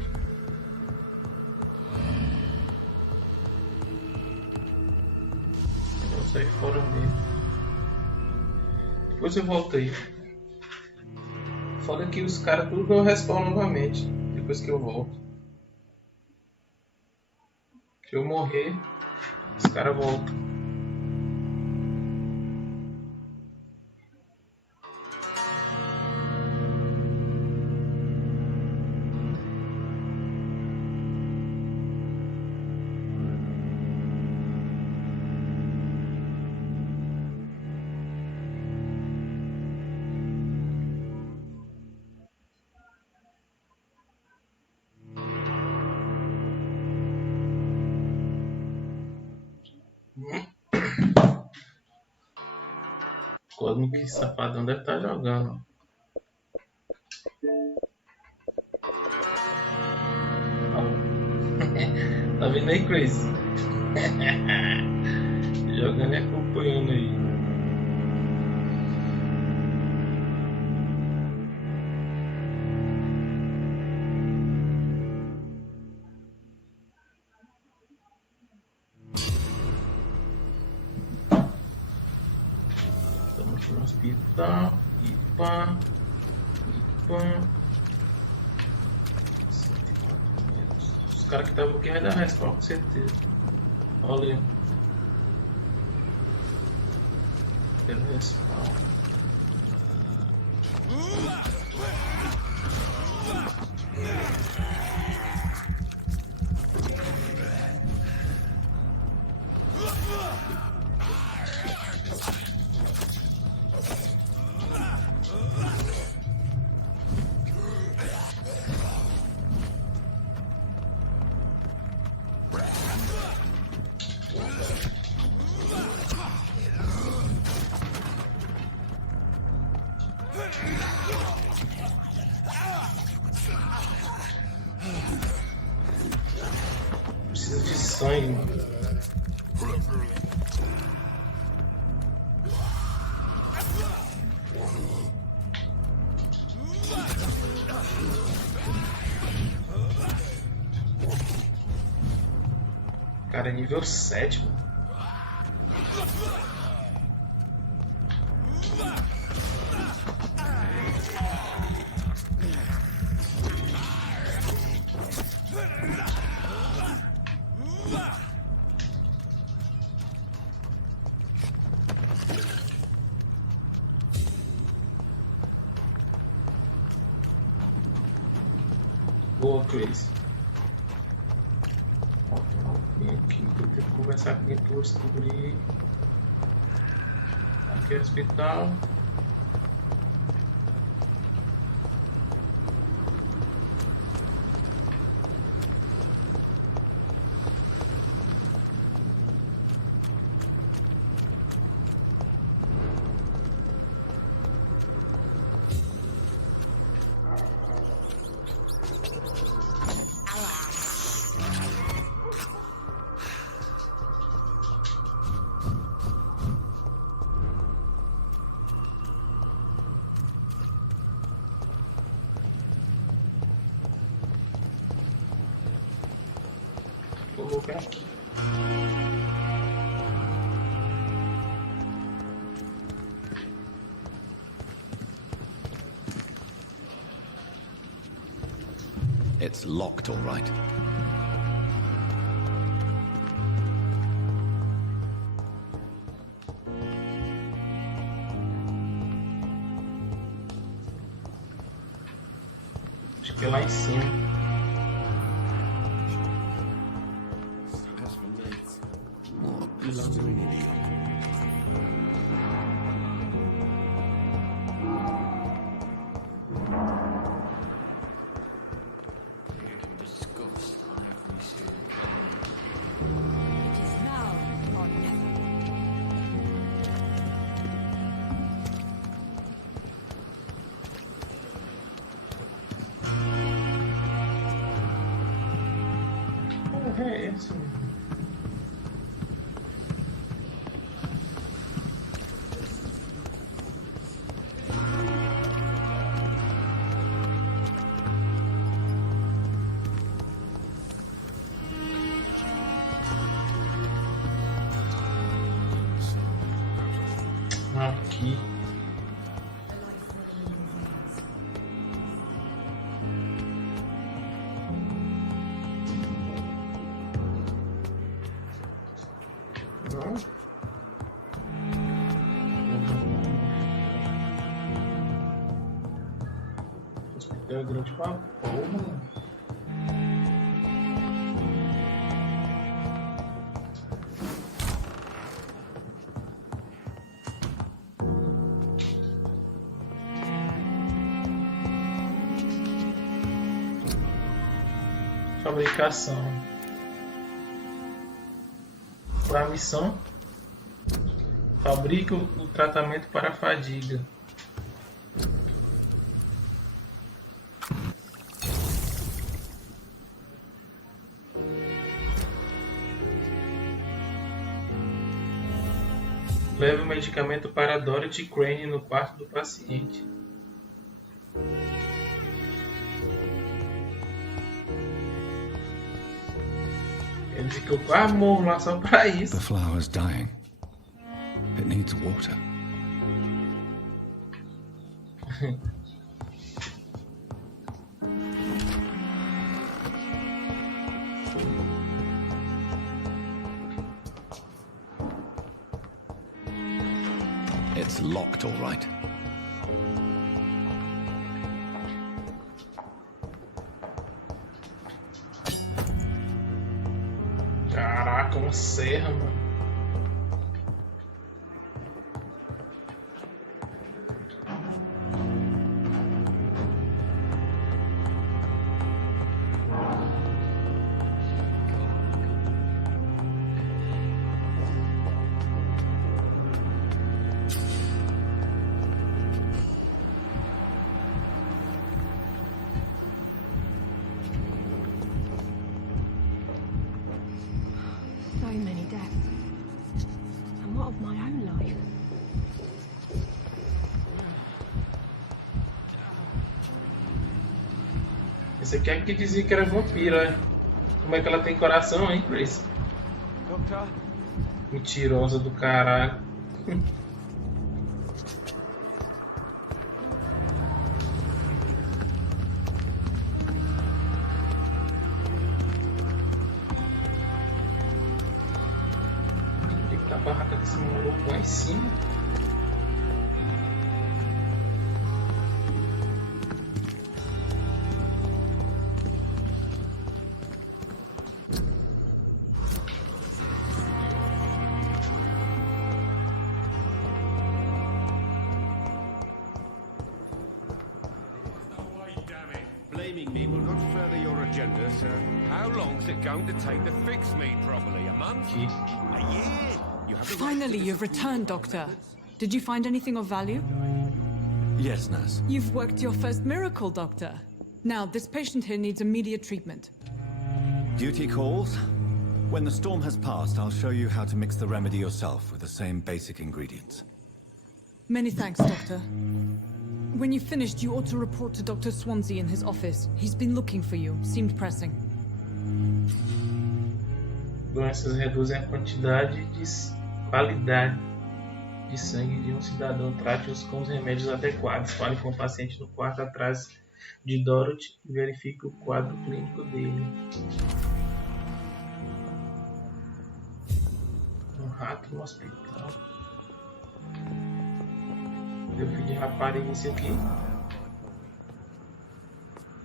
Eu vou sair fora mesmo. Depois eu volto aí. Foda que os caras tudo eu respawn novamente depois que eu volto. Se eu morrer, os caras voltam. Como que safadão deve estar jogando. Tá vendo aí, Chris? Jogando e acompanhando aí. Hospital, IPA. 104 caras que estavam aqui vai dar respawn, com certeza. Olha. Pelo respawn. Preciso de sangue. Cara, nível 7, mano. Boa, Chris. Ó, tem alguém aqui que eu tenho que conversar com ele pra eu descobrir. Aqui é o hospital. Vou colocar aqui. It's locked, all right. Acho que é lá em cima. É esse, mano. Aqui. Não. Hospital é grande pra porra. Fabricação. Para a missão, fabrica o tratamento para a fadiga. Leve o medicamento para Dorothy Crane no quarto do paciente. Ele ficou quase morro lá só para isso. The flower's dying. It needs water. It's locked, all right. Caraca, uma serra, mano. So many deaths. And what of my own life? Esse aqui é que dizia que era vampira, né? Como é que ela tem coração, hein, Grace? Doctor? Mentirosa do caralho. Tem que tá a barraca desse maluco lá em cima. Blaming me will not further your agenda, sir. How long's it going to take to fix me properly? A month? Aqui. A year? You have Finally, you've returned, Doctor. Did you find anything of value? Yes, nurse. You've worked your first miracle, Doctor. Now, this patient here needs immediate treatment. Duty calls. When the storm has passed, I'll show you how to mix the remedy yourself with the same basic ingredients. Many thanks, Doctor. When you've finished, you ought to report to Dr. Swansea in his office. He's been looking for you. Seemed pressing. Doenças reduzem a quantidade de qualidade de sangue de um cidadão. Trate-os com os remédios adequados. Fale com o paciente no quarto atrás de Dorothy e verifique o quadro clínico dele. Um rato no hospital. Meu filho de rapariga esse aqui.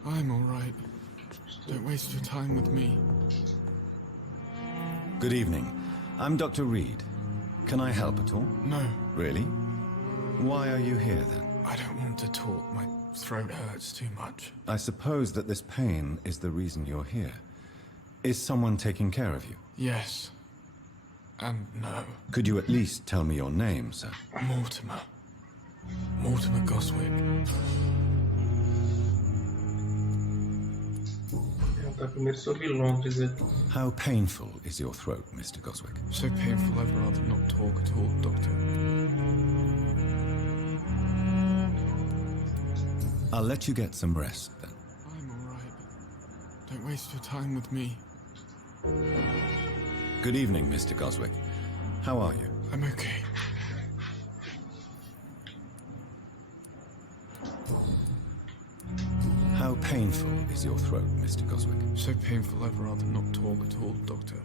I'm all right. Don't waste your time with me. Good evening. I'm Dr. Reed. Can I help at all? No, Really? Why are you here then? I don't want to talk. My throat hurts too much. I suppose that this pain is the reason you're here. Is someone taking care of you? Yes. And no. Could you at least tell me your name, sir? Mortimer. Mortimer Goswick. Perguntar primeiro sobre Londres aqui. How painful is your throat, Mr. Goswick? So painful I'd rather not talk at all, Doctor. I'll let you get some rest then. I'm all right. Don't waste your time with me. Good evening, Mr. Goswick. How are you? I'm okay. How painful is your throat, Mr. Goswick? So painful I'd rather not talk at all, Doctor.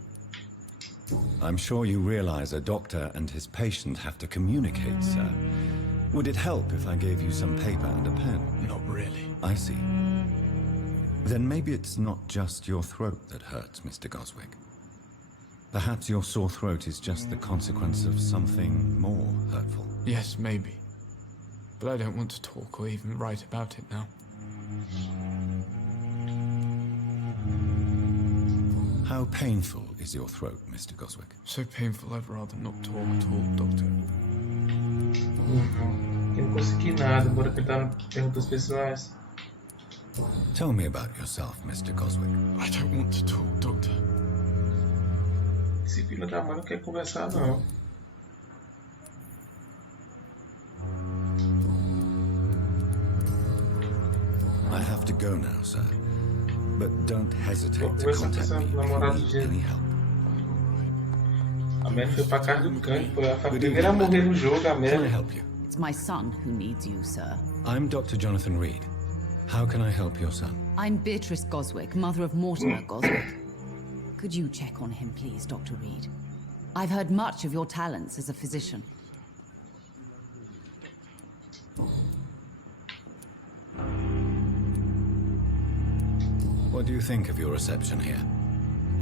I'm sure you realize a doctor and his patient have to communicate, sir. Would it help if I gave you some paper and a pen? Not really. I see. Then maybe it's not just your throat that hurts, Mr. Goswick. Perhaps your sore throat is just the consequence of something more hurtful. Yes, maybe. But I don't want to talk or even write about it now. How painful is your throat, Mr. Goswick? So painful I'd rather not talk at all, Doctor. Eu não consegui nada, bora tentar perguntas pessoais. Tell me about yourself, Mr. Goswick. I don't want to talk, Doctor. Esse filho da mãe não quer conversar, não. I have to go now, sir. But don't hesitate to Conversar com contact essa me if namorada you de need any help. A Mary foi pra casa do canto, foi a primeira a morrer no jogo, a Can I Mary. help you? It's my son who needs you, sir. I'm Dr. Jonathan Reed. How can I help your son? I'm Beatrice Goswick, mother of Mortimer Goswick. Could you check on him, please, Dr. Reed? I've heard much of your talents as a physician. What do you think of your reception here?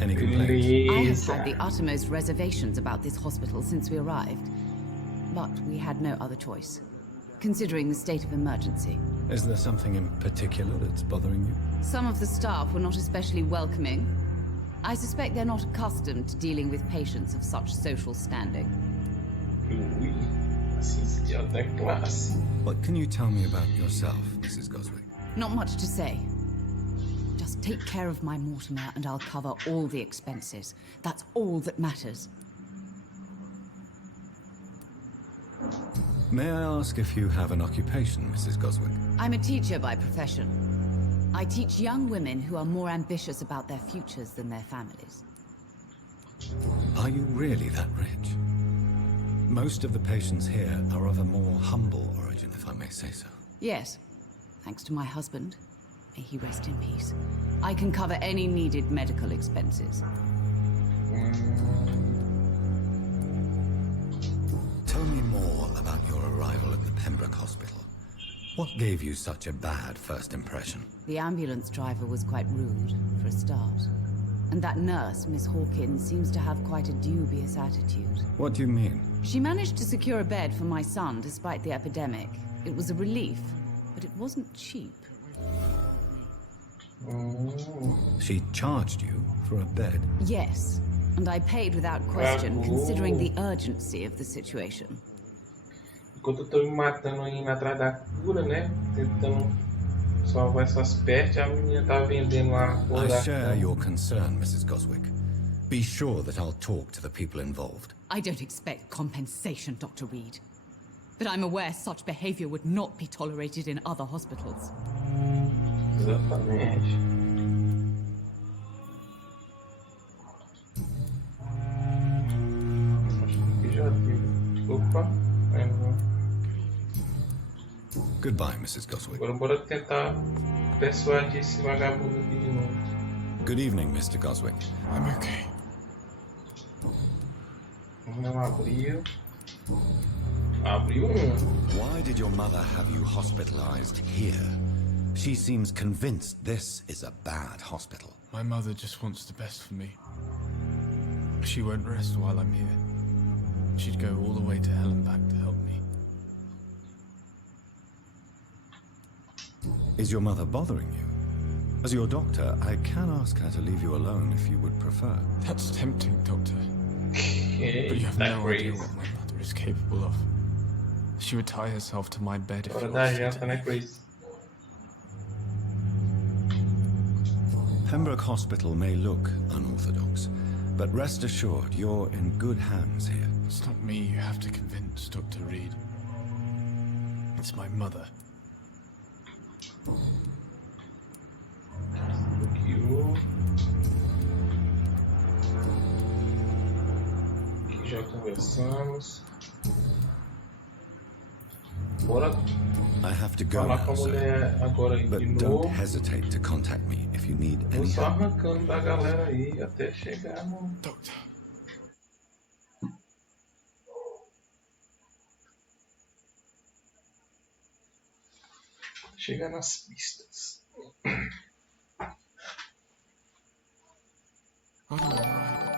Any complaints? I have had the uttermost reservations about this hospital since we arrived. But we had no other choice, considering the state of emergency. Is there something in particular that's bothering you? Some of the staff were not especially welcoming. I suspect they're not accustomed to dealing with patients of such social standing. What can you tell me about yourself, Mrs. Goswick? Not much to say. Just take care of my Mortimer and I'll cover all the expenses. That's all that matters. May I ask if you have an occupation, Mrs. Goswick? I'm a teacher by profession. I teach young women who are more ambitious about their futures than their families. Are you really that rich? Most of the patients here are of a more humble origin, if I may say so. Yes, thanks to my husband. May he rest in peace. I can cover any needed medical expenses. Tell me more about your arrival at the Pembroke Hospital. What gave you such a bad first impression? The ambulance driver was quite rude, for a start. And that nurse, Miss Hawkins, seems to have quite a dubious attitude. What do you mean? She managed to secure a bed for my son despite the epidemic. It was a relief, but it wasn't cheap. She charged you for a bed? Yes, and I paid without question, considering the urgency of the situation. Enquanto eu tô me matando indo atrás da cura, né? Tentando salvar essas pestes, a menina tá vendendo lá a porra da I share cama. your concern, Mrs. Goswick. Be sure that I'll talk to the people involved. I don't expect compensation, Dr. Reed. But I'm aware such behavior would not be tolerated in other hospitals. Exatamente. Acho que já viu. Opa, Goodbye, Mrs. Goswick. agora bora tentar persuadir esse vagabundo aqui de novo. Good evening, Mr. Goswick. I'm okay. Não abriu. Abriu um. Why did your mother have you hospitalized here? She seems convinced this is a bad hospital. My mother just wants the best for me. She won't rest while I'm here. She'd go all the way to hell and back to help me. Is your mother bothering you? As your doctor, I can ask her to leave you alone if you would prefer. That's tempting, Doctor. But you have no idea what my mother is capable of. She would tie herself to my bed if Hora you da asked her janta, to. né, Chris? Pembroke Hospital may look unorthodox, but rest assured you're in good hands here. It's not me you have to convince, Dr. Reed. It's my mother. Aqui já conversamos. Bora I have to go falar now, com a sir. mulher agora aí But de don't novo. hesitate to contact me if you need Vou any só help. arrancando da galera aí até chegar no. Doctor. Chegar nas pistas. I'm alright.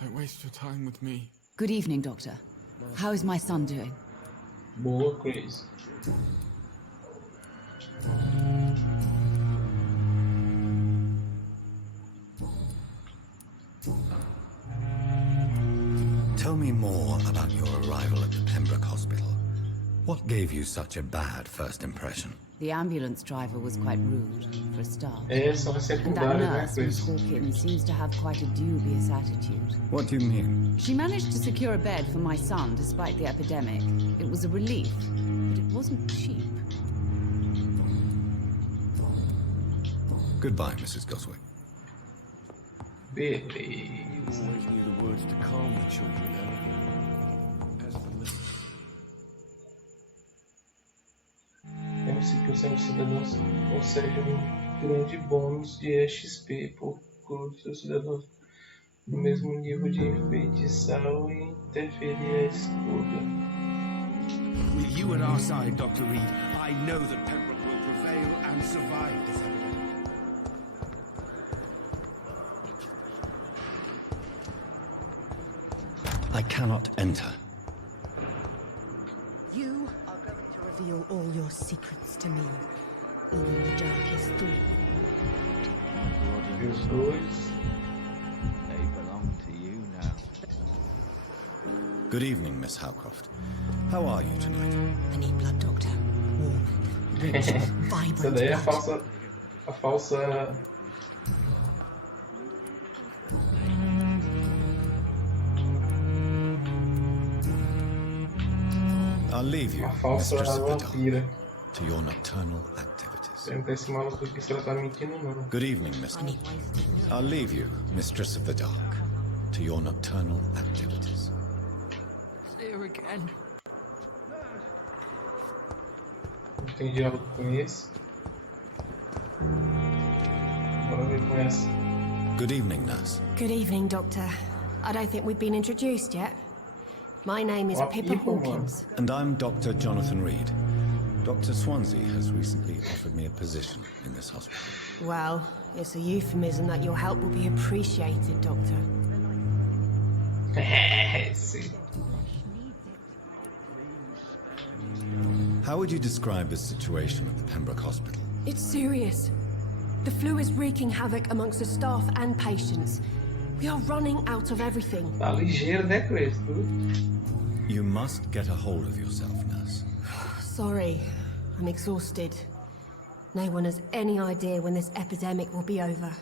Don't waste your time with me. Good evening, Doctor. How is my son doing? Boa, Chris. Tell me more about your arrival at the Pembroke Hospital. What gave you such a bad first impression? The ambulance driver was quite rude, for a start. É, são as And that secundárias, né, nurse, Miss Chris? Hawkins, seems to have quite a dubious attitude. What do you mean? She managed to secure a bed for my son despite the epidemic. It was a relief, but it wasn't cheap. Goodbye, Mrs. Goswick. Beleza. Always knew the words to calm the children, Ellen. As for me, Temos que os seus cidadãos concedem um grande bônus de XP por os seus cidadãos no mesmo nível de enfeitiçar e interferir a escuta. With you at our side, Dr. Reed, I know that Pembroke will prevail and survive this epidemic. I cannot enter. You are going to reveal all your secrets to me, even the darkest thought. Os dois. They belong to you now. Good evening, Miss Howcroft. How are you tonight? I need blood, Doctor. Warm, rich, vibrant Essa daí é blood. a falsa. I'll leave you, A falsa Mistress of the Dark, vampira. to your nocturnal activities. Pergunta esse maluco aqui se ela tá mentindo ou não. Good evening, Miss. I'll leave you, Mistress of the Dark, to your nocturnal activities. Here again. Não tem diálogo com esse. Bora ver com essa. Good evening, nurse. Good evening, Doctor. I don't think we've been introduced yet. My name is What Pippa people, Hawkins. And I'm Dr. Jonathan Reed. Dr. Swansea has recently offered me a position in this hospital. Well, it's a euphemism that your help will be appreciated, Doctor. Sim. How would you describe the situation at the Pembroke Hospital? It's serious. The flu is wreaking havoc amongst the staff and patients. We are running out of everything. Tá ligeiro, né, com esse, tudo? You must get a hold of yourself, nurse. Sorry, I'm exhausted. No one has any idea when this epidemic will be over.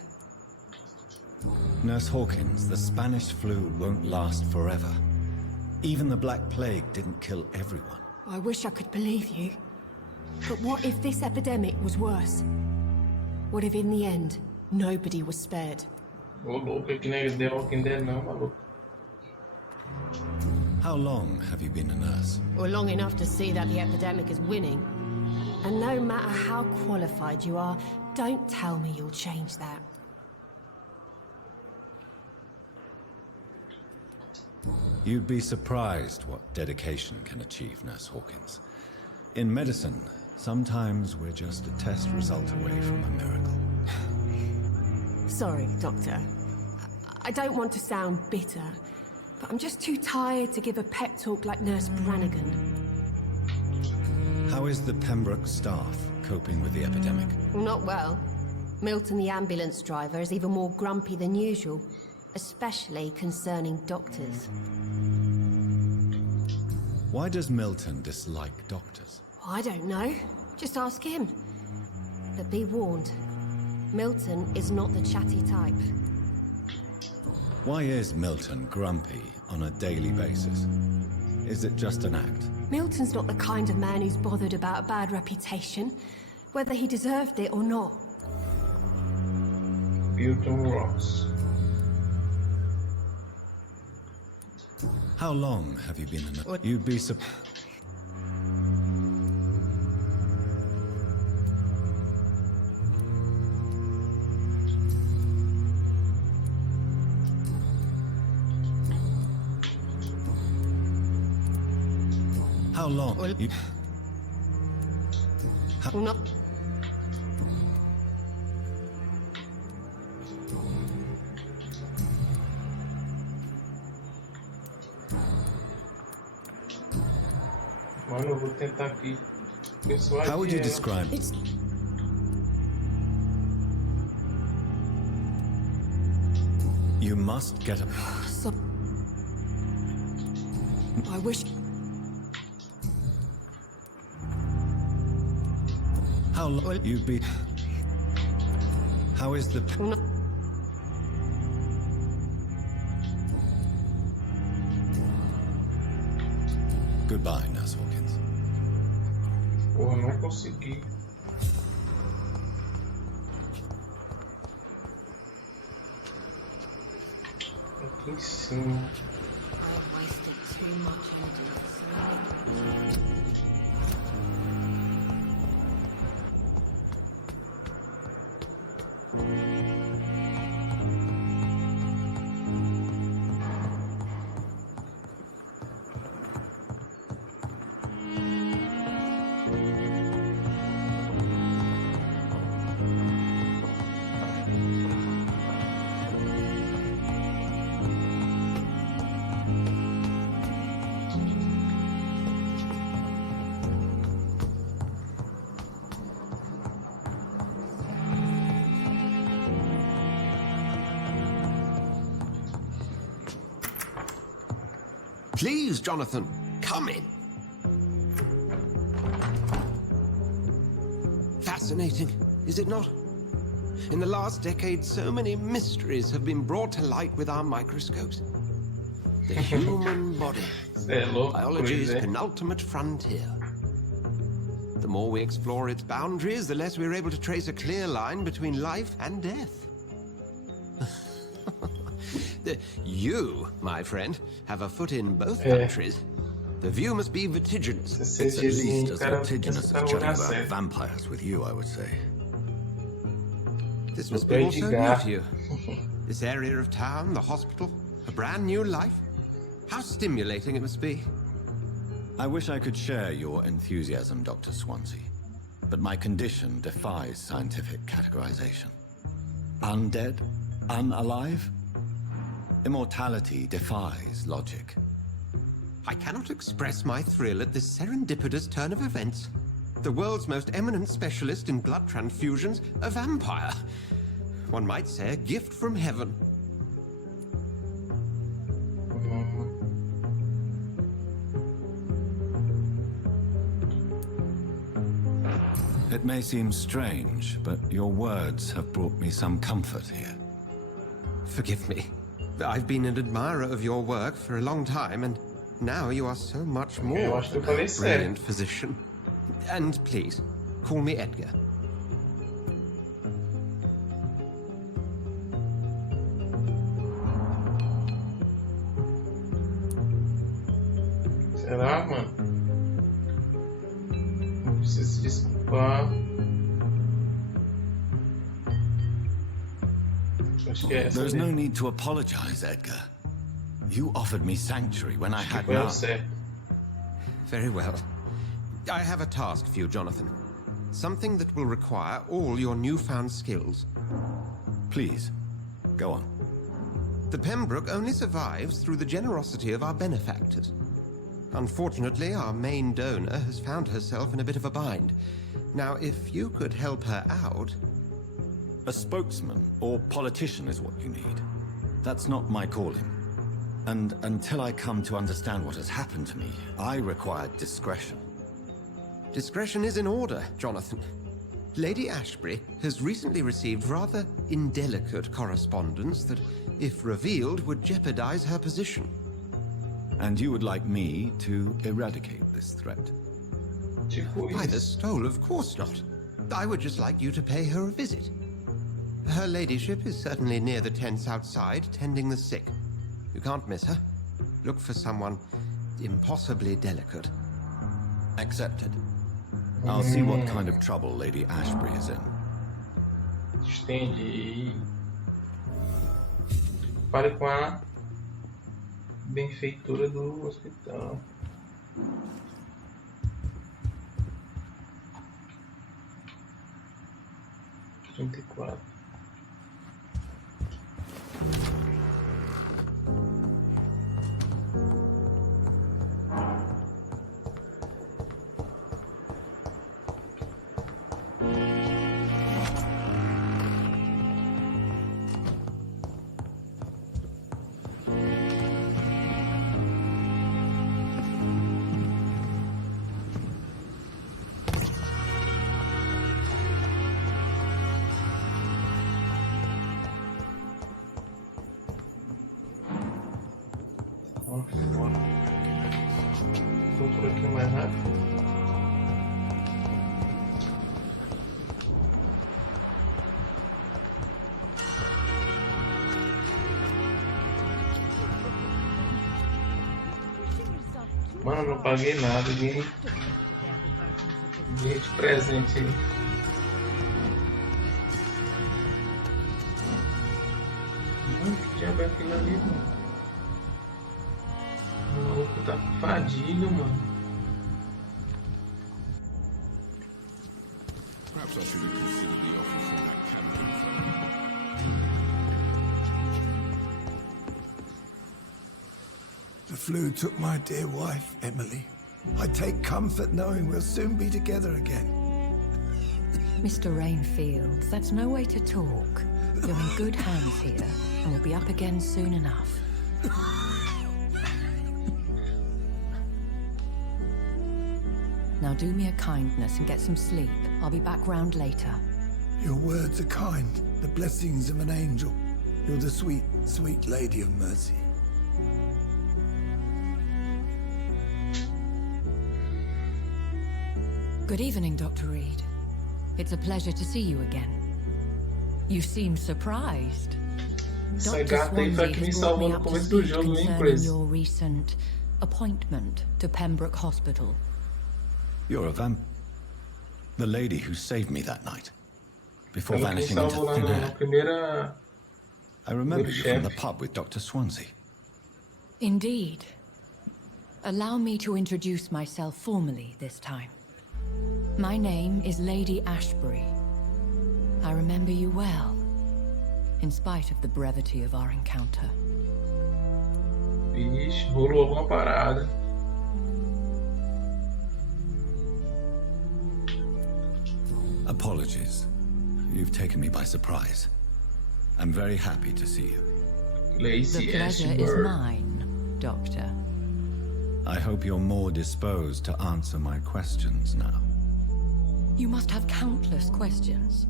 Nurse Hawkins, the Spanish flu won't last forever. Even the Black Plague didn't kill everyone. I wish I could believe you. But what if this epidemic was worse? What if in the end, nobody was spared? Ô louco, é que nem The Walking Dead não, maluco. How long have you been a nurse? Or long enough to see that the epidemic is winning. And no matter how qualified you are, don't tell me you'll change that. You'd be surprised what dedication can achieve, Nurse Hawkins. In medicine, sometimes we're just a test result away from a miracle. Sorry, Doctor. I don't want to sound bitter, but I'm just too tired to give a pep talk like Nurse Brannigan. How is the Pembroke staff coping with the epidemic? Not well. Milton, the ambulance driver, is even more grumpy than usual, especially concerning doctors. Why does Milton dislike doctors? I don't know. Just ask him. But be warned, Milton is not the chatty type. Why is Milton grumpy on a daily basis? Is it just an act? Milton's not the kind of man who's bothered about a bad reputation, whether he deserved it or not. Milton Rocks. How long have you been a nurse? You'd be surprised. How long? You... Not. Mano, eu vou tentar aqui. Pessoal, How would you describe? It's. You must get a. So... I wish. How long? You'd be. How is the? Not. Goodbye, Nurse Hawkins. Porra, não consegui. Aqui em cima. I wasted too much endurance. Please, Jonathan, come in. Fascinating, is it not? In the last decade, so many mysteries have been brought to light with our microscopes. The human body, biology's penultimate frontier. The more we explore its boundaries, the less we're able to trace a clear line between life and death. You, my friend, have a foot in both countries. The view must be vertiginous. It's at least as vertiginous as chatting about vampires with you, I would say. This must be all so new to you. This area of town, the hospital, a brand new life. How stimulating it must be. I wish I could share your enthusiasm, Dr. Swansea, but my condition defies scientific categorization. Undead? Unalive? Immortality defies logic. I cannot express my thrill at this serendipitous turn of events. The world's most eminent specialist in blood transfusions, a vampire. One might say a gift from heaven. It may seem strange, but your words have brought me some comfort here. Forgive me. I've been an admirer of your work for a long time, and now you are so much more than a brilliant physician. And please, call me Edgar. Será, mano? Não preciso desculpar. Acho que é essa. There's no need to apologize, Edgar. You offered me sanctuary when I had none. Very well. I have a task for you, Jonathan. Something that will require all your newfound skills. Please, go on. The Pembroke only survives through the generosity of our benefactors. Unfortunately, our main donor has found herself in a bit of a bind. Now, if you could help her out... A spokesman or politician is what you need. That's not my calling. And until I come to understand what has happened to me, I require discretion. Discretion is in order, Jonathan. Lady Ashbury has recently received rather indelicate correspondence that, if revealed, would jeopardize her position. And you would like me to eradicate this threat? By the stole, of course not. I would just like you to pay her a visit. Her ladyship is certainly near the tents outside, tending the sick. You can't miss her. Look for someone impossibly delicate. Accepted. I'll see what kind of trouble Lady Ashbury is in. Entendi. Pare com a benfeitora do hospital. (34) Vou por aqui mais rápido. Mano, não paguei nada, ganhei de presente aí. Mano, que diabo é aquilo ali, mano? O maluco tá fadido, mano. Perhaps I should reconsider the offer from that Camden firm. The flu took my dear wife, Emily. I take comfort knowing we'll soon be together again. Mr. Rainfield, that's no way to talk. You're in good hands here, and we'll be up again soon enough. Now do me a kindness and get some sleep. I'll be back round later. Your words are kind, the blessings of an angel. You're the sweet, sweet Lady of Mercy. Good evening, Dr. Reed. It's a pleasure to see you again. You seem surprised. Essa Dr. gata aí foi a que me salvou no começo do jogo, hein, Chris? Your recent appointment to Pembroke Hospital. You're a vamp... The lady who saved me that night. Before Ela que me vanishing into salvou thin na air. primeira... I remember you from the chefe. pub with Dr. Swansea. Indeed. Allow me to introduce myself formally this time. My name is Lady Ashbury. I remember you well, in spite of the brevity of our encounter. Ixi, rolou alguma parada. Apologies. You've taken me by surprise. I'm very happy to see you. The Lacey pleasure is Ashburn. mine, Doctor. I hope you're more disposed to answer my questions now. You must have countless questions,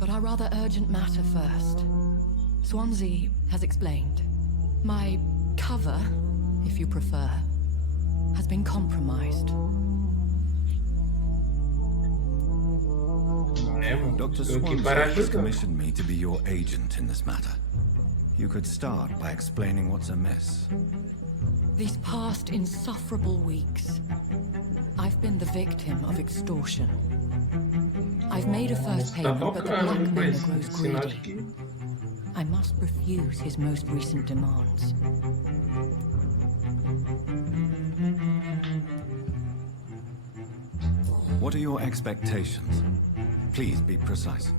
but our rather urgent matter first. Swansea has explained. My cover, if you prefer, has been compromised. Dr. Swansea has commissioned me to be your agent in this matter. You could start by explaining what's amiss. These past insufferable weeks, I've been the victim of extortion. I've made a first payment, but the blackmailer grows greedy. I must refuse his most recent demands. What are your expectations? Please be precise.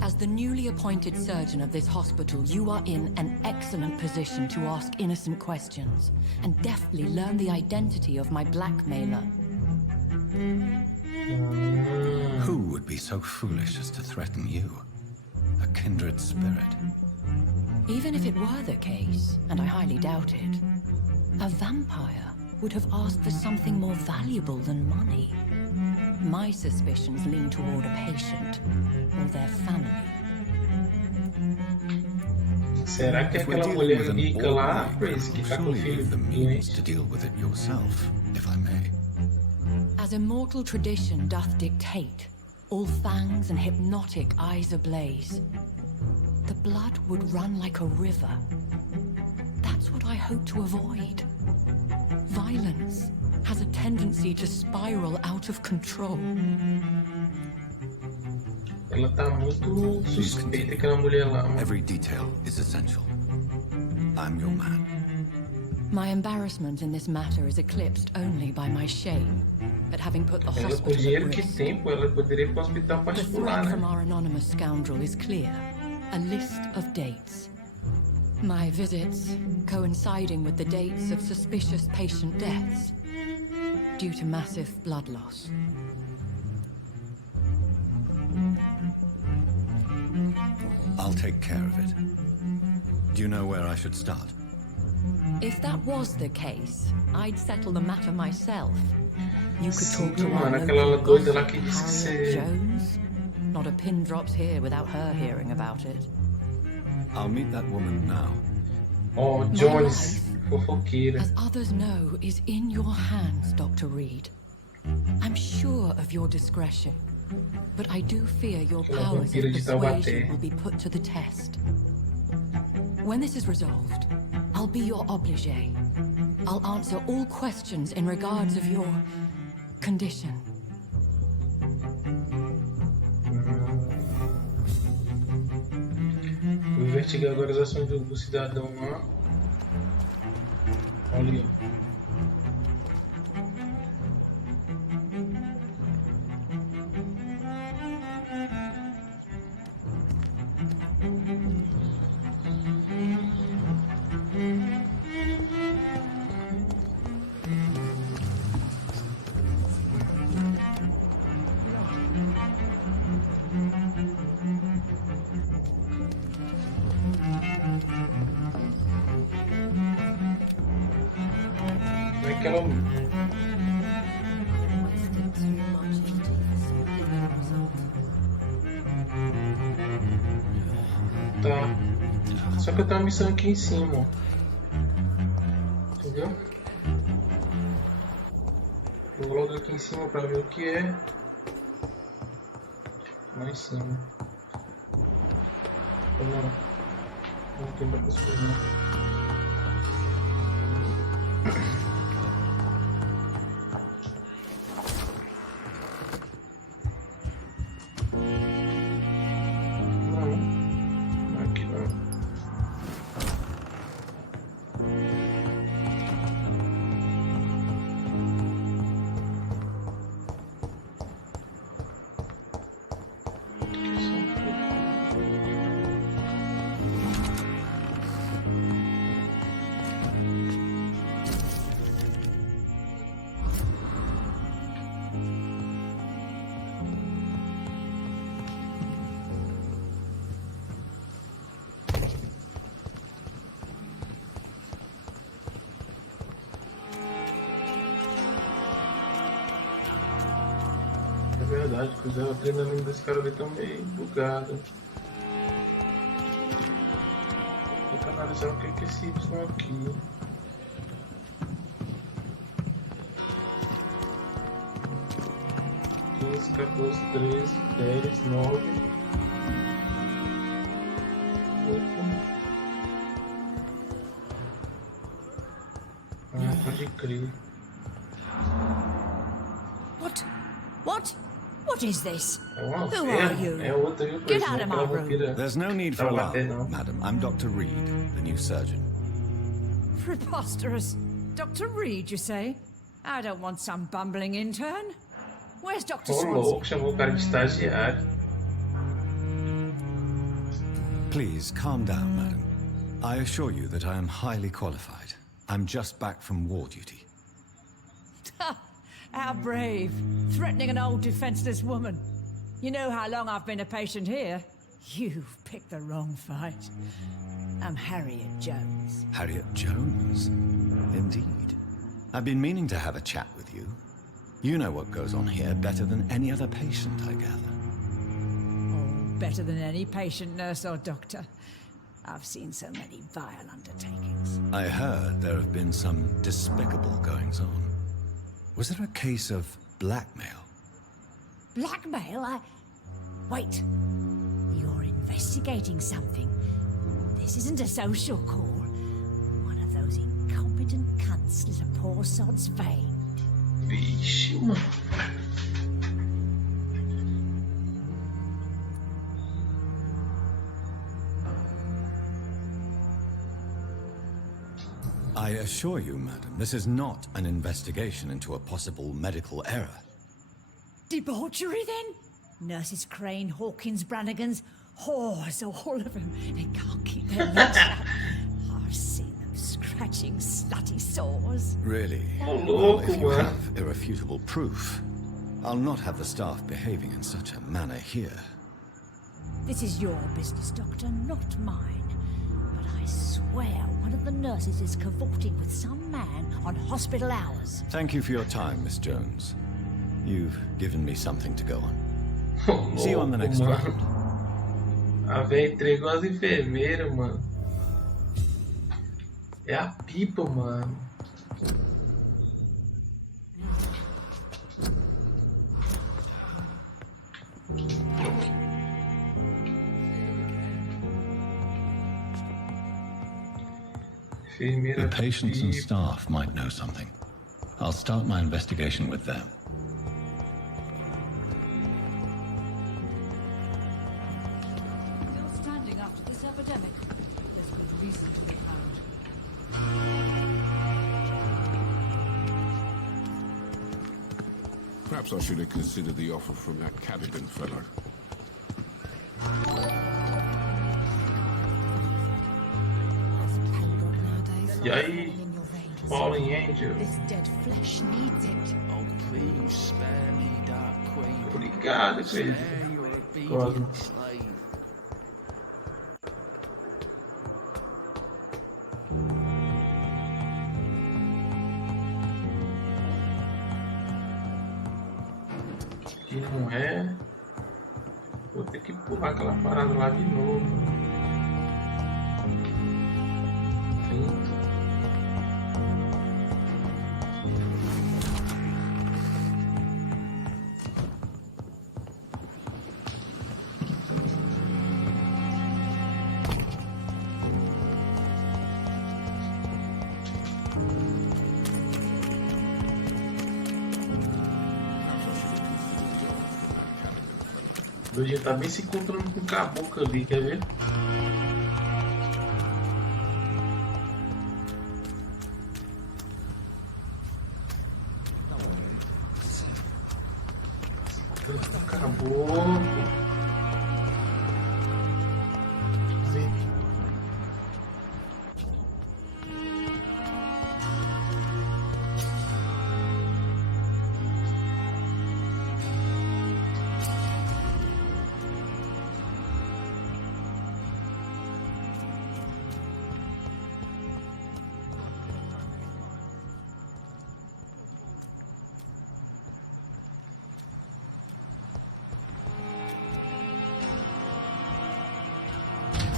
As the newly appointed surgeon of this hospital, you are in an excellent position to ask innocent questions and deftly learn the identity of my blackmailer. Who would be so foolish as to threaten you? A kindred spirit. Even if it were the case, and I highly doubt it, a vampire would have asked for something more valuable than money. My suspicions lean toward a patient or their family. Será que aquela mulher rica lá, Chris, que tá com o filho the means to doente? deal with it yourself, if I may. As immortal tradition doth dictate, all fangs and hypnotic eyes ablaze, the blood would run like a river. That's what I hope to avoid. Violence has a tendency to spiral out of control. Ela tá muito suspeita, aquela mulher lá. Mano. Every detail is essential. I'm your man. My embarrassment in this matter is eclipsed only by my shame at having put the Ela, com o hospital at dinheiro que risk. tem, pô, ela poderia ir pro hospital The particular, threat from né? our anonymous scoundrel is clear. A list of dates. My visits coinciding with the dates of suspicious patient deaths due to massive blood loss. I'll take care of it. Do you know where I should start? If that was the case, I'd settle the matter myself. You could talk to Sim, our mano, aquela local doida lá gossip, que disse que Harriet você... Jones. Not a pin drops here without her hearing about it. I'll meet that woman now. Oh, My Jones, life, fofoqueira. as others know, is in your hands, Dr. Reed. I'm sure of your discretion, but I do fear your Aquela powers of vampira de Taubaté. persuasion will be put to the test. When this is resolved, I'll be your obligé. I'll answer all questions in regards of your condition. Vou investigar agora as ações do cidadão lá. Olha. Aquela... Tá. Só que eu tenho uma missão aqui em cima, ó. Entendeu? Vou logo aqui em cima pra ver o que é. Lá em cima. Não tem pra subir não. É verdade, pois é, o treinamento desse cara ali tá meio bugado. Tem que analisar o que é esse Y aqui. Quinze, 14, 13, 10, 9, 8. Ah, pode crer. What is this? Who are you? Get out of my room. There's no need for alarm, madam. I'm Dr. Reed, the new surgeon. Preposterous. Dr. Reed, you say? I don't want some bumbling intern. Where's Dr. Louco, chamou o cara de estagiário. Please, calm down, madam. I assure you that I am highly qualified. I'm just back from war duty. How brave. Threatening an old defenseless woman. You know how long I've been a patient here? You've picked the wrong fight. I'm Harriet Jones. Harriet Jones? Indeed. I've been meaning to have a chat with you. You know what goes on here better than any other patient, I gather. Oh, better than any patient, nurse or doctor. I've seen so many vile undertakings. I heard there have been some despicable goings-on. Was there a case of blackmail? Blackmail? Wait. You're investigating something. This isn't a social call. One of those incompetent cunts slit a poor sod's vein. Vixe, mano. I assure you, madam, this is not an investigation into a possible medical error. Debauchery, then? Nurses Crane, Hawkins, Brannigans, whores, all of them. They can't keep their lips shut. I've seen them scratching slutty sores. Really? Well, if you have irrefutable proof, I'll not have the staff behaving in such a manner here. This is your business, Doctor, not mine. But I swear one of the nurses is cavorting with some man on hospital hours. Thank you for your time, Miss Jones. You've given me something to go on. See you on the next round. A véia entregou as enfermeiras, mano. É a pipa, mano. The patients and staff might know something. I'll start my investigation with them. Still standing after this epidemic. There's good reason to be found. Perhaps I should have considered the offer from that Cadigan fellow. E aí, Fallen Angel. This dead flesh needs it. Oh, please spare me, Dark Queen. Obrigado, Spare querido. your obedient slave. Que não é. Vou ter que pular aquela parada lá de novo. doidinho tá bem se encontrando com o caboclo ali, quer ver? Se encontrando com o caboclo.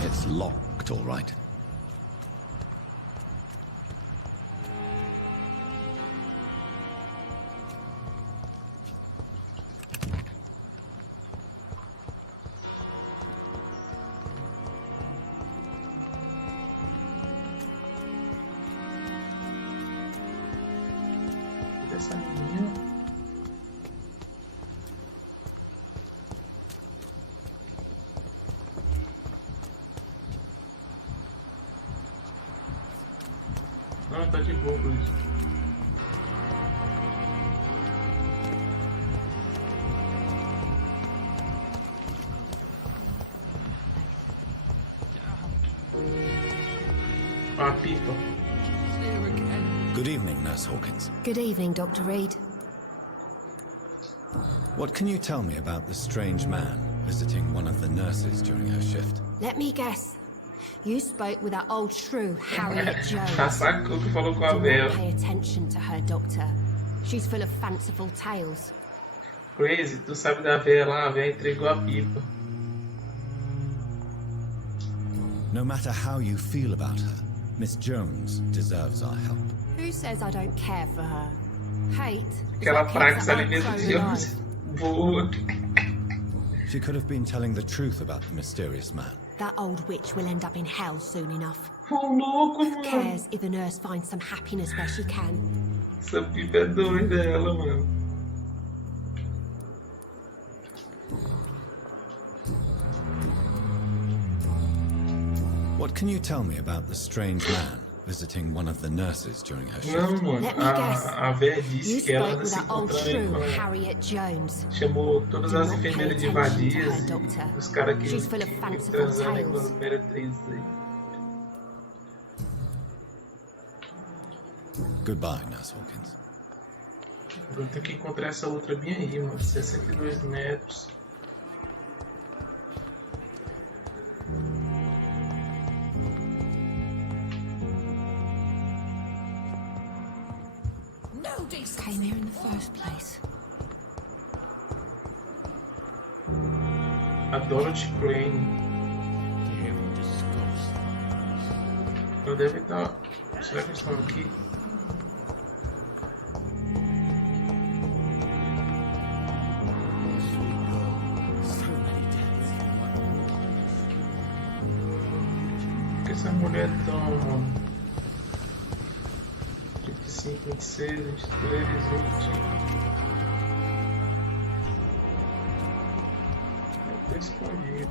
It's locked, all right. Essa menina. Não, tá de boa por isso. A pipa. Good evening, Nurse Hawkins. Good evening, Dr. Reed. What can you tell me about the strange man visiting one of the nurses during her shift? Let me guess. You spoke with that old shrew, Harriet Jones. Sacou que falou com a Do not Bela. pay attention to her, Doctor. She's full of fanciful tales. Crazy, tu sabe da véia lá, a véia entregou a pipa. No matter how you feel about her, Miss Jones deserves our help. Who says I don't care for her? Hate? Aquela praga ali mesmo de Jones. Boa. She could have been telling the truth about the mysterious man. That old witch will end up in hell soon enough. Ô, louco, Who mano. cares if the nurse finds some happiness where she can? Essa pipa é doida, ela, mano. What can you tell me about the strange man visiting one of the nurses during her shift? Não, mano. Let me guess. A véia disse You que ela spoke with se that old encontrando shrew, com ela. Harriet Jones. Chamou todas Do as not pay enfermeiras de attention to vadias her, e Doctor. os caras que She's full of fanciful transando com tales. as meretrizes aí. Goodbye, Nurse Hawkins. Vou ter que encontrar essa outra bem aí, mano. 62 metros. No decency. Came here in the first place. A Dorothy Crane. Eu deve estar. Será que eles estão aqui? Por que essa mulher é tão, mano? 25, 26, 23, 20. Deve ter escondido.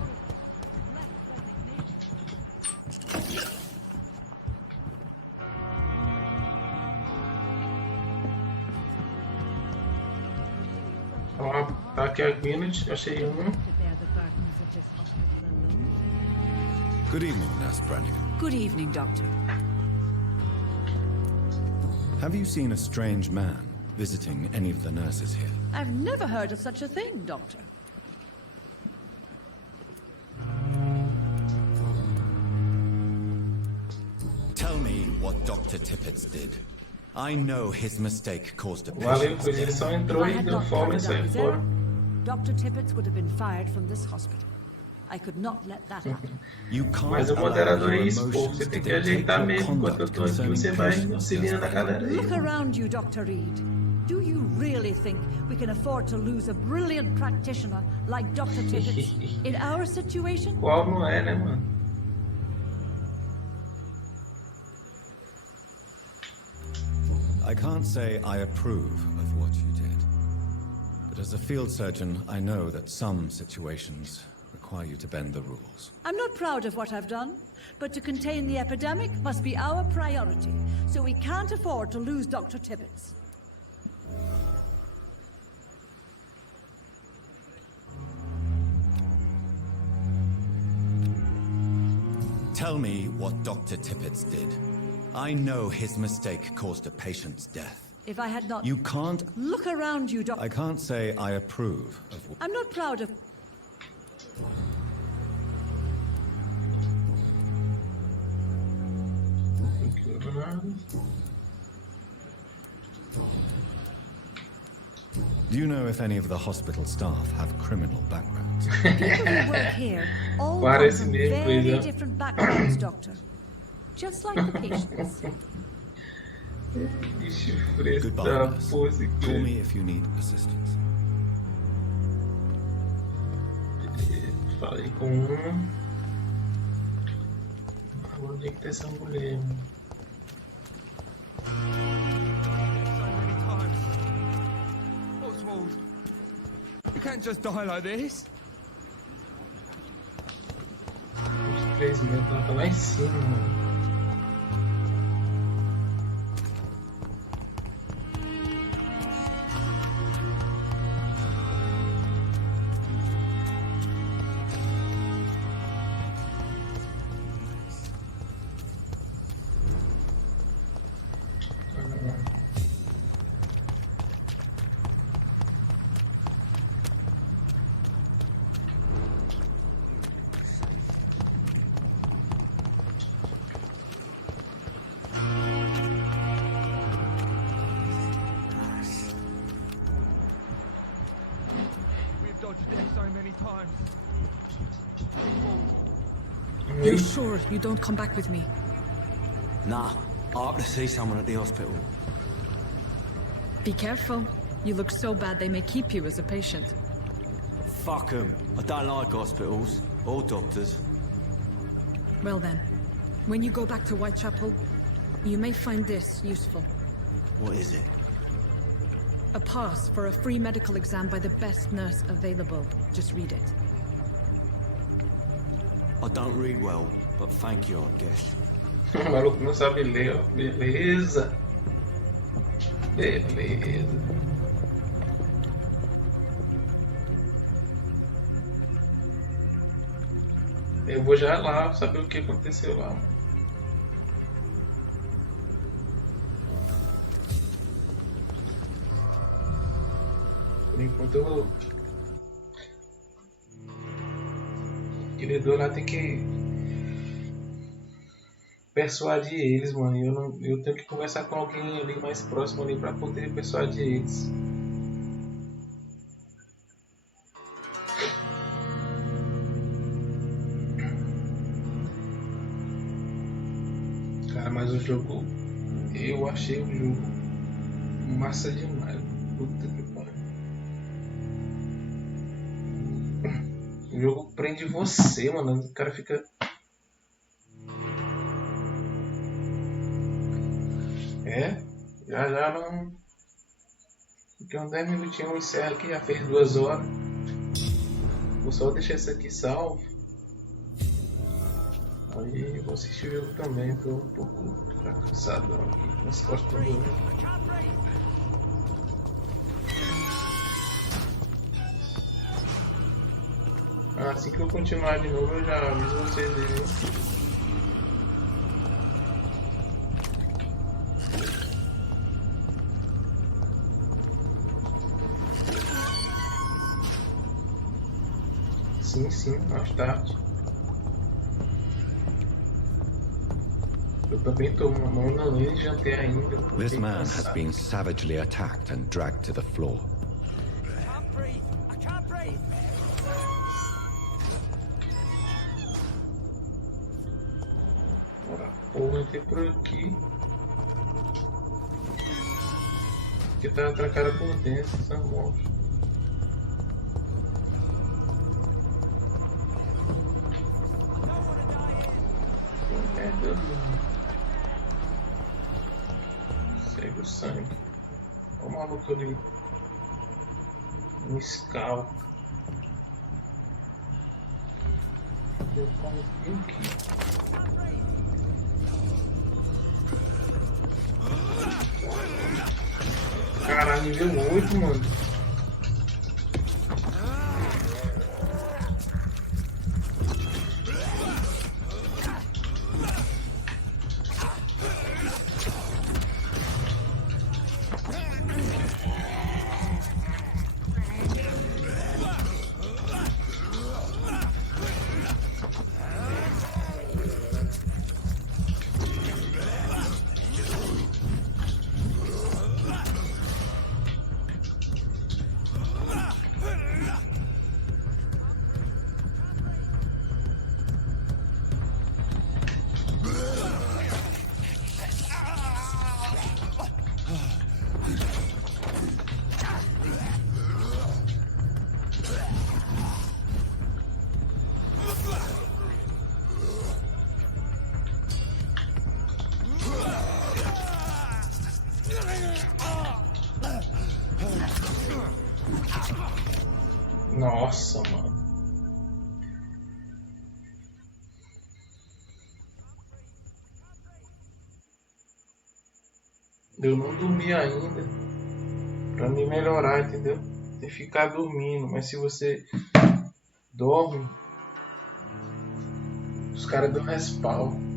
Ó, tá aqui a Gwyneth, achei um. Good evening, Nurse Brannigan. Good evening, Doctor. Have you seen a strange man visiting any of the nurses here? I've never heard of such a thing, Doctor. Tell me what Dr. Tippett did. I know his mistake caused a Valeu, patient pois ele só entrou e deu folga e saiu fora. Dr. Tippett would have been fired from this hospital. I could not let that happen. You can't Mas o allow moderador é your isso, pô. emotions Você to tem que dictate ajeitar your mesmo. Enquanto eu conduct tô aqui, concerning você vai patients. auxiliando a galera aí. Look around you, Dr. Reed. Do you really think we can afford to lose a brilliant practitioner like Dr. Tippett in our situation? Qual não é, né, mano? I can't say I approve of what you did. But as a field surgeon, I know that some situations require you to bend the rules. I'm not proud of what I've done, but to contain the epidemic must be our priority, so we can't afford to lose Dr. Tibbets. Tell me what Dr. Tippett did. I know his mistake caused a patient's death. If I had not... You can't... Look around you, Doctor. I can't say I approve of... I'm not proud of... Do you know if any of the hospital staff have criminal backgrounds? People who work here all come from very different backgrounds, Doctor. Just like the patients. Goodbye, nurse. Call me if you need assistance. Falei com Agora onde é que tá essa mulher? Oswald, you can't just die like this. Os 3 metros, ela tá lá em cima, mano. You're sure you don't come back with me? Nah, I have to see someone at the hospital. Be careful. You look so bad they may keep you as a patient. Fuck 'em. I don't like hospitals or doctors. Well then, when you go back to Whitechapel, you may find this useful. What is it? A pass for a free medical exam by the best nurse available. Just read it. I don't read well, but thank you, I guess. O maluco não sabe ler, ó. Beleza. Beleza. Eu vou já lá saber o que aconteceu lá. Por enquanto eu vou. O diretor lá tem que persuadir eles, mano. Eu tenho que conversar com alguém ali mais próximo ali pra poder persuadir eles. Cara, mas o jogo, eu achei o jogo massa demais. Puta que pariu. O jogo prende você, mano. O cara fica. Já não. Porque uns 10 minutinhos eu encerro aqui, já fez 2 horas. Vou só deixar isso aqui salvo. Aí eu vou assistir o jogo também, tô um pouco cansadão aqui nas costas do jogo. Assim que eu continuar de novo eu já aviso vocês aí. Sim, mais tarde. Eu também tô não nem jantei ainda. This man has been savagely attacked and dragged to the floor. I can't breathe. Porra, entrei por aqui. Que tá atracada por dentro, são mortos. Segue o sangue. Olha o maluco ali. Um Scal. Eu confio aqui. Caralho, nível 8, mano. Nossa, mano. Eu não dormi ainda. Pra me melhorar, entendeu? Tem que ficar dormindo. Mas se você dorme, os caras dão respawn.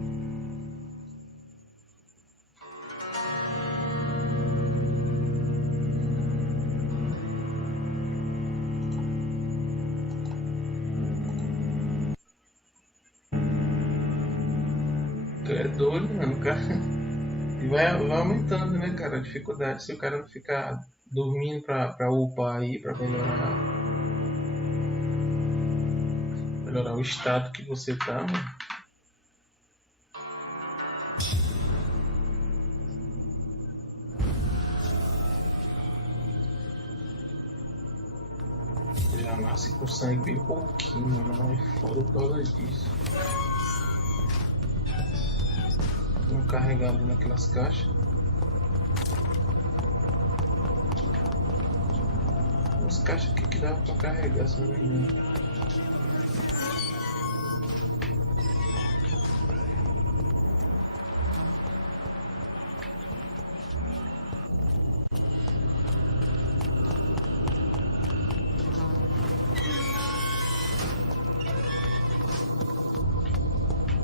Tu é doido, mano, cara. E vai aumentando, né, cara, a dificuldade. Se o cara não ficar dormindo pra upar aí, pra melhorar o estado que você tá, mano. Já nasce com sangue bem pouquinho, mano. É foda por causa disso. Vamos carregar ali naquelas caixas. Umas caixas aqui que dá pra carregar, se não me engano.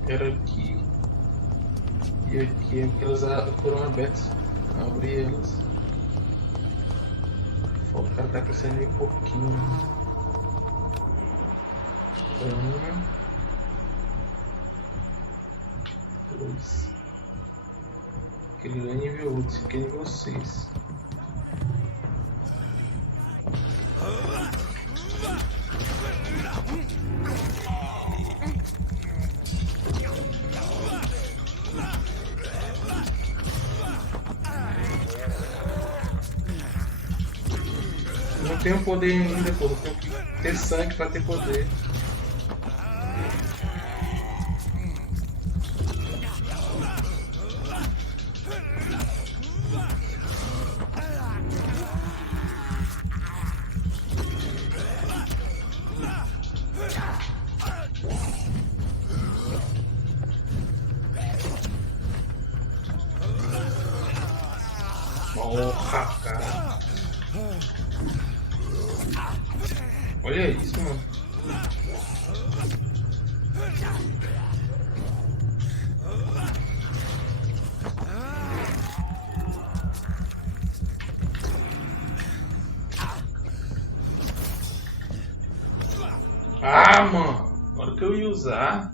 Era aqui. E aqui aquelas foram abertas. Abri elas. O cara tá crescendo bem pouquinho. Um. Dois. Aquele lá é nível 8, esse aqui é nível 6. Não tenho poder ainda, pô. Tenho que ter sangue pra ter poder. Porra, cara. Olha isso, mano. Ah, mano. Na hora que eu ia usar.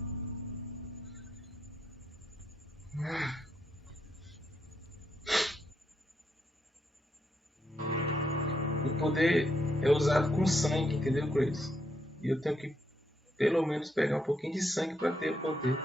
O poder é usado com sangue, entendeu, Chris? E eu tenho que pelo menos pegar um pouquinho de sangue para ter o poder.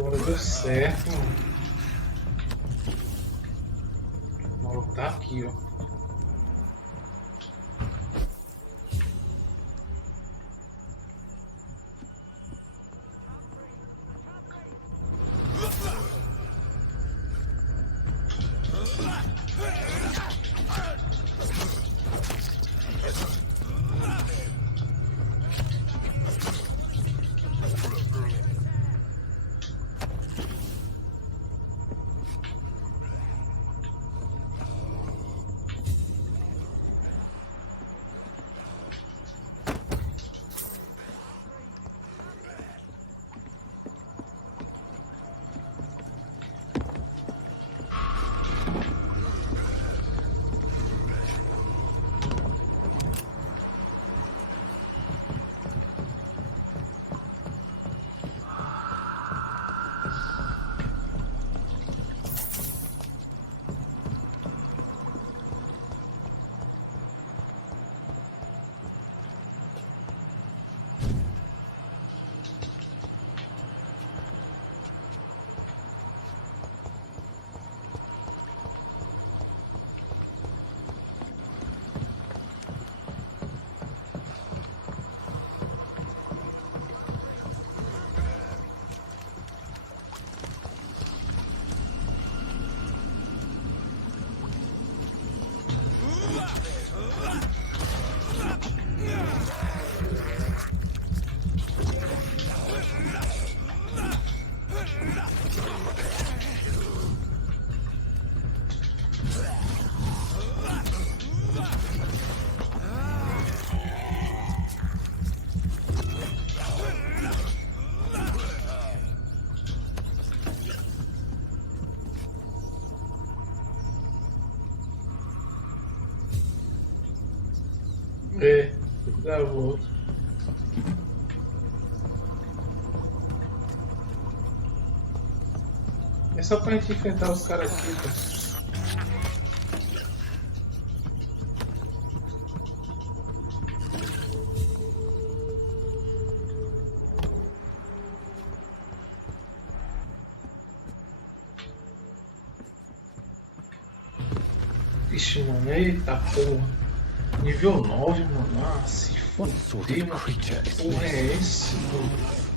Agora deu certo, mano. O maluco tá aqui, ó. É, dá a volta. É só pra gente enfrentar os caras aqui, cara. Vixe, mano, eita porra. Nível 9, mano. Ah, se foder, mano. Que porra é esse, mano?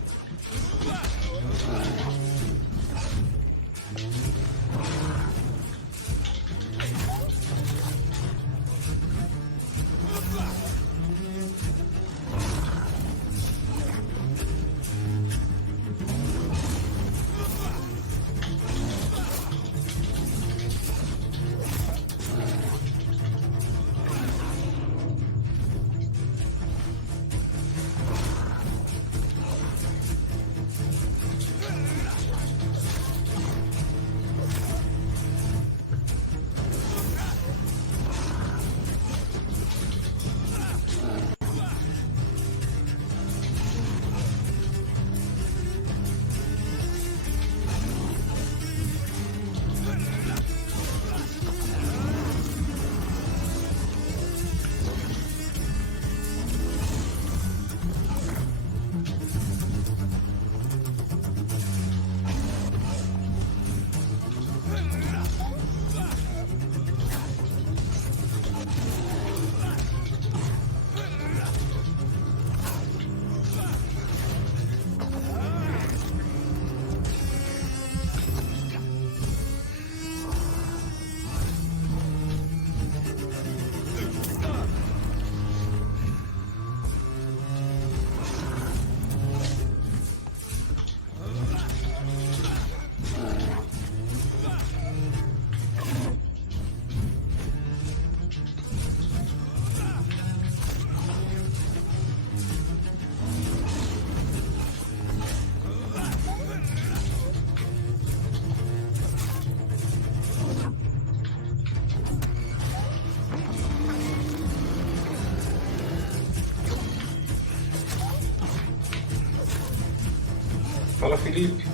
Fala, Felipe.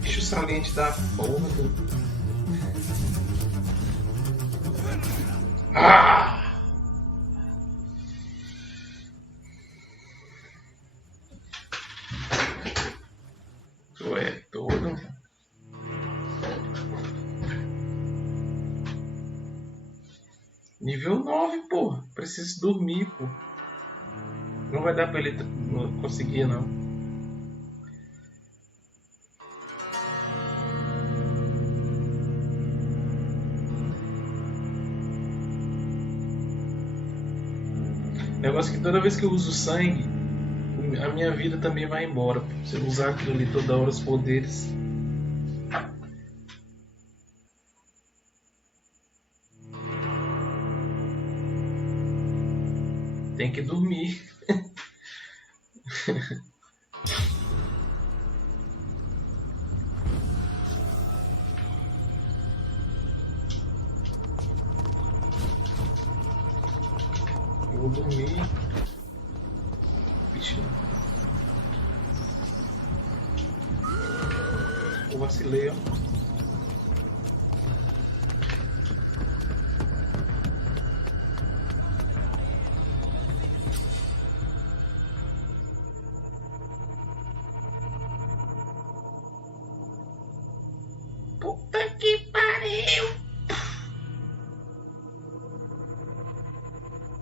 Bicho saliente da porra do... Ah! Tu é todo. Nível 9, pô. Preciso dormir, pô. Não vai dar pra ele conseguir, não. Negócio que toda vez que eu uso sangue, a minha vida também vai embora. Se eu usar aquilo ali toda hora, os poderes. Tem que dormir. Eu vou dormir. Vixe. Eu vacilei, ó. Puta que pariu!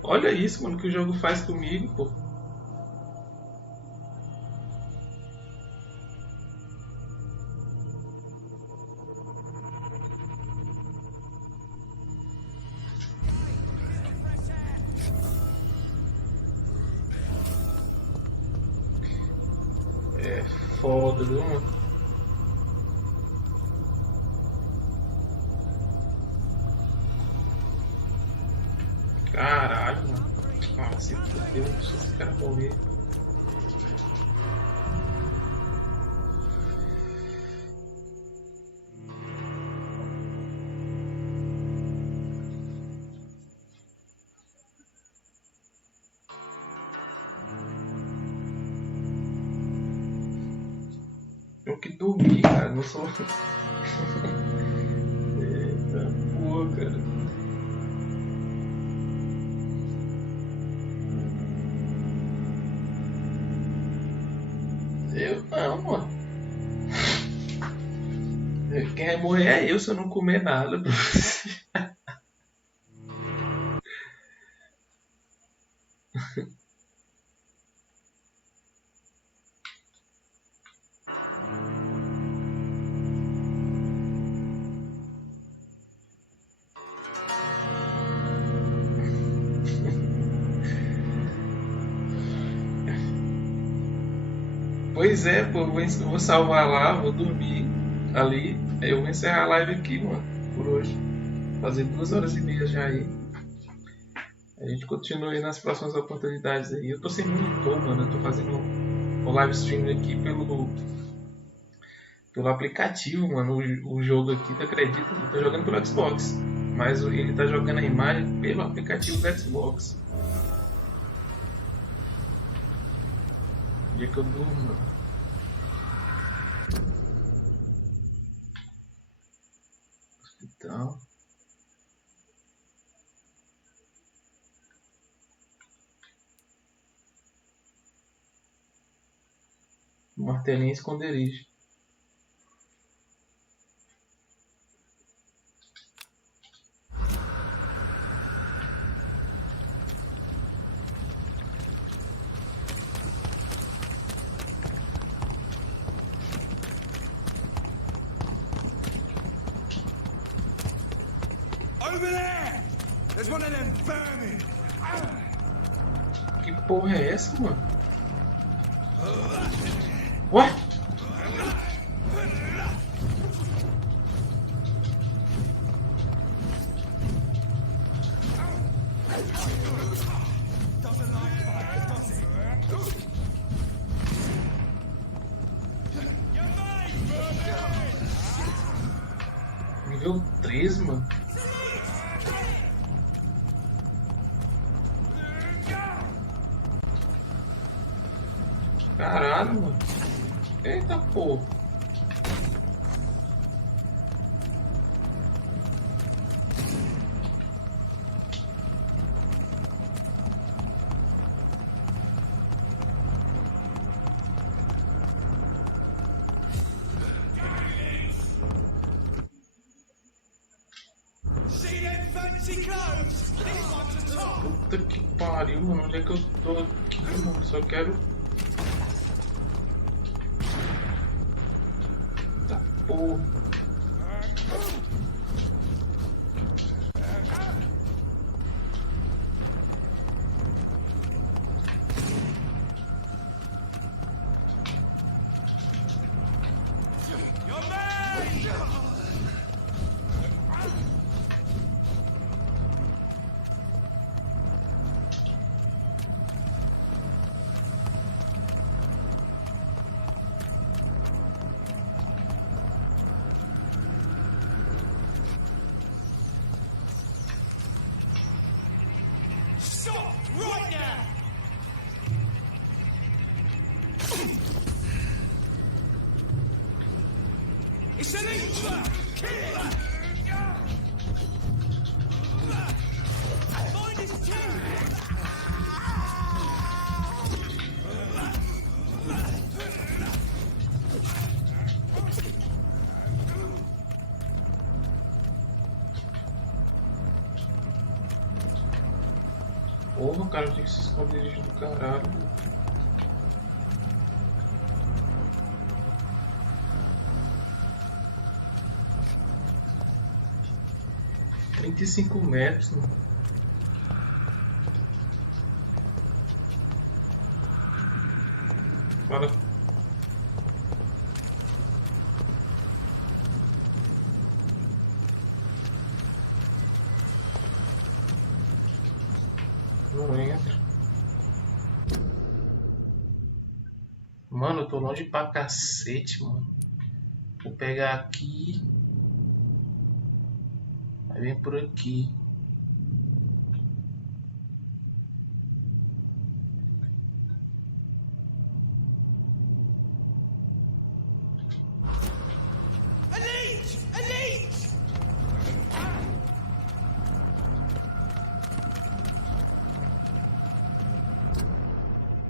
Olha isso, mano, que o jogo faz comigo, pô. É foda, viu, mano? Caralho, mano. Ah, se fudeu, não sei se esse cara morrer. Tenho que dormir, cara. Não sou. Eita porra, cara. Eu não, mano. Quem vai morrer é eu se eu não comer nada. Pois é, pô, eu vou salvar lá, vou dormir ali. Aí eu vou encerrar a live aqui, mano, por hoje. Fazer 2h30 já aí. A gente continua aí nas próximas oportunidades aí. Eu tô sem monitor, mano. Eu tô fazendo um live stream aqui pelo aplicativo, mano. O jogo aqui, tu acredita? Eu tô jogando pelo Xbox. Mas ele tá jogando a imagem pelo aplicativo do Xbox. O dia que eu durmo, mano. Hospital. Martelinho esconderijo. Over there! There's one of them vermin! Que porra é essa, mano? Ué? Nível 3, mano. Caralho, mano. Eita porra. Puta que pariu, mano. Onde é que eu tô aqui, mano? Só quero... Tá porra. Porra, cara, tem que se esconder do caralho. Tem 35 metros, mano. Fala. Não entra. Mano, eu tô longe pra cacete, mano. Vou pegar aqui. Aí vem por aqui.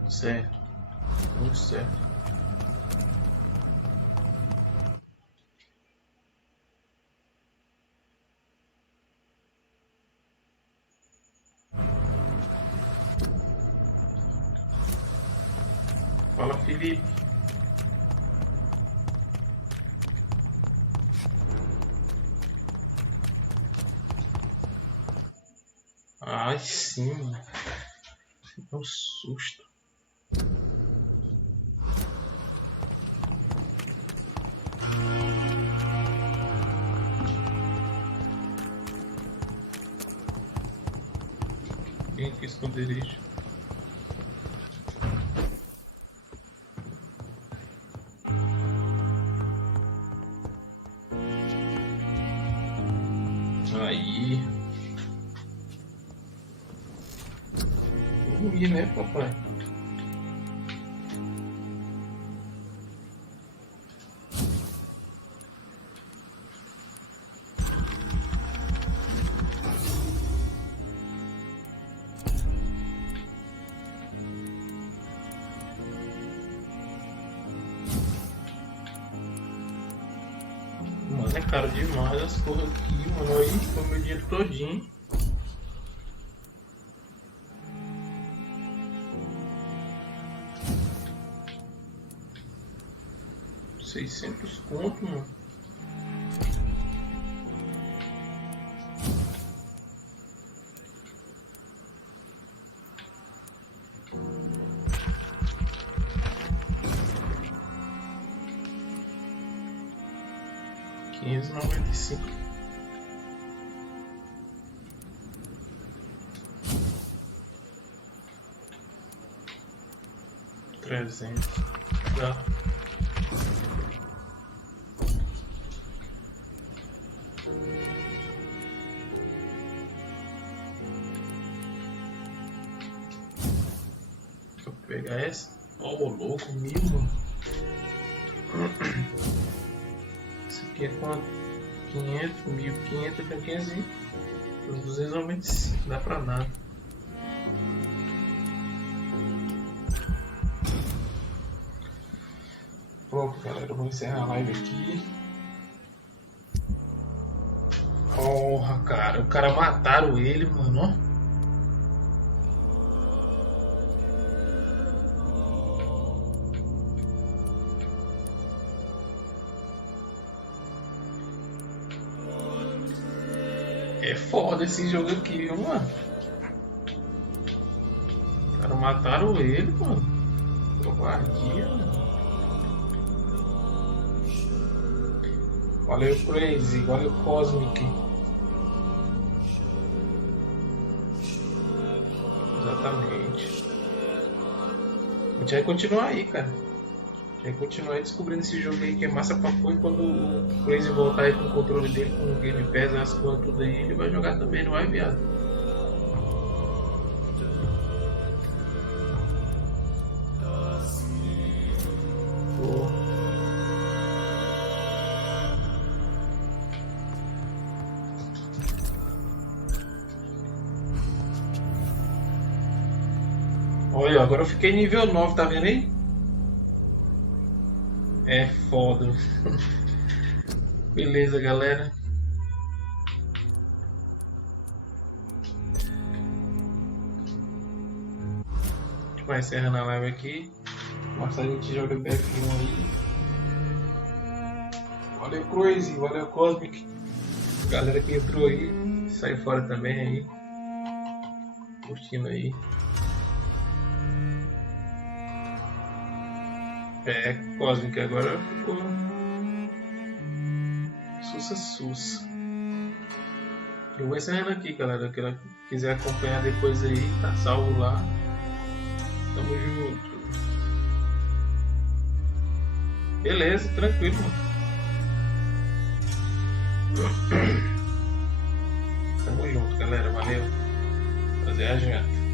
Certo. Muito certo. Fala, Felipe. Ai, sim. É um susto. Tem aqui esconderijo. Aí. Vamos ir, né, papai? Mano, é caro demais as coisas aqui, mano. Aí foi meu dinheiro todinho. $600, mano. $595. $300. Dá. Vou pegar essa. Ó, louco, 1000, mano. Isso aqui é quanto? 500, 1500, tem 500 e 295, dá pra nada. Pronto, galera, vou encerrar a live aqui. Porra, cara, o cara mataram ele, mano, ó. É foda esse jogo aqui, viu, mano? Os caras mataram ele, mano. Covardia, mano. Valeu, Crazy. Valeu, Cosmic. Exatamente. A gente vai continuar aí, cara. A gente vai continuar aí descobrindo esse jogo aí que é massa pra pôr. E quando o Crazy voltar aí com o controle dele, com o Game Pass, as coisas tudo aí, ele vai jogar também, não vai, viado? Olha, agora eu fiquei nível 9, tá vendo aí? É foda. Beleza, galera. A gente vai encerrando a live aqui. Mas a gente joga BF1 aí. Valeu, Crazy. Valeu, Cosmic. Galera que entrou aí. Saiu fora também aí. Curtindo aí. É, Cosmic agora ficou sussa. Eu vou encerrando aqui, galera. Quem quiser acompanhar depois aí, tá salvo lá. Tamo junto. Beleza, tranquilo, mano. Tamo junto, galera. Valeu. Fazer a janta.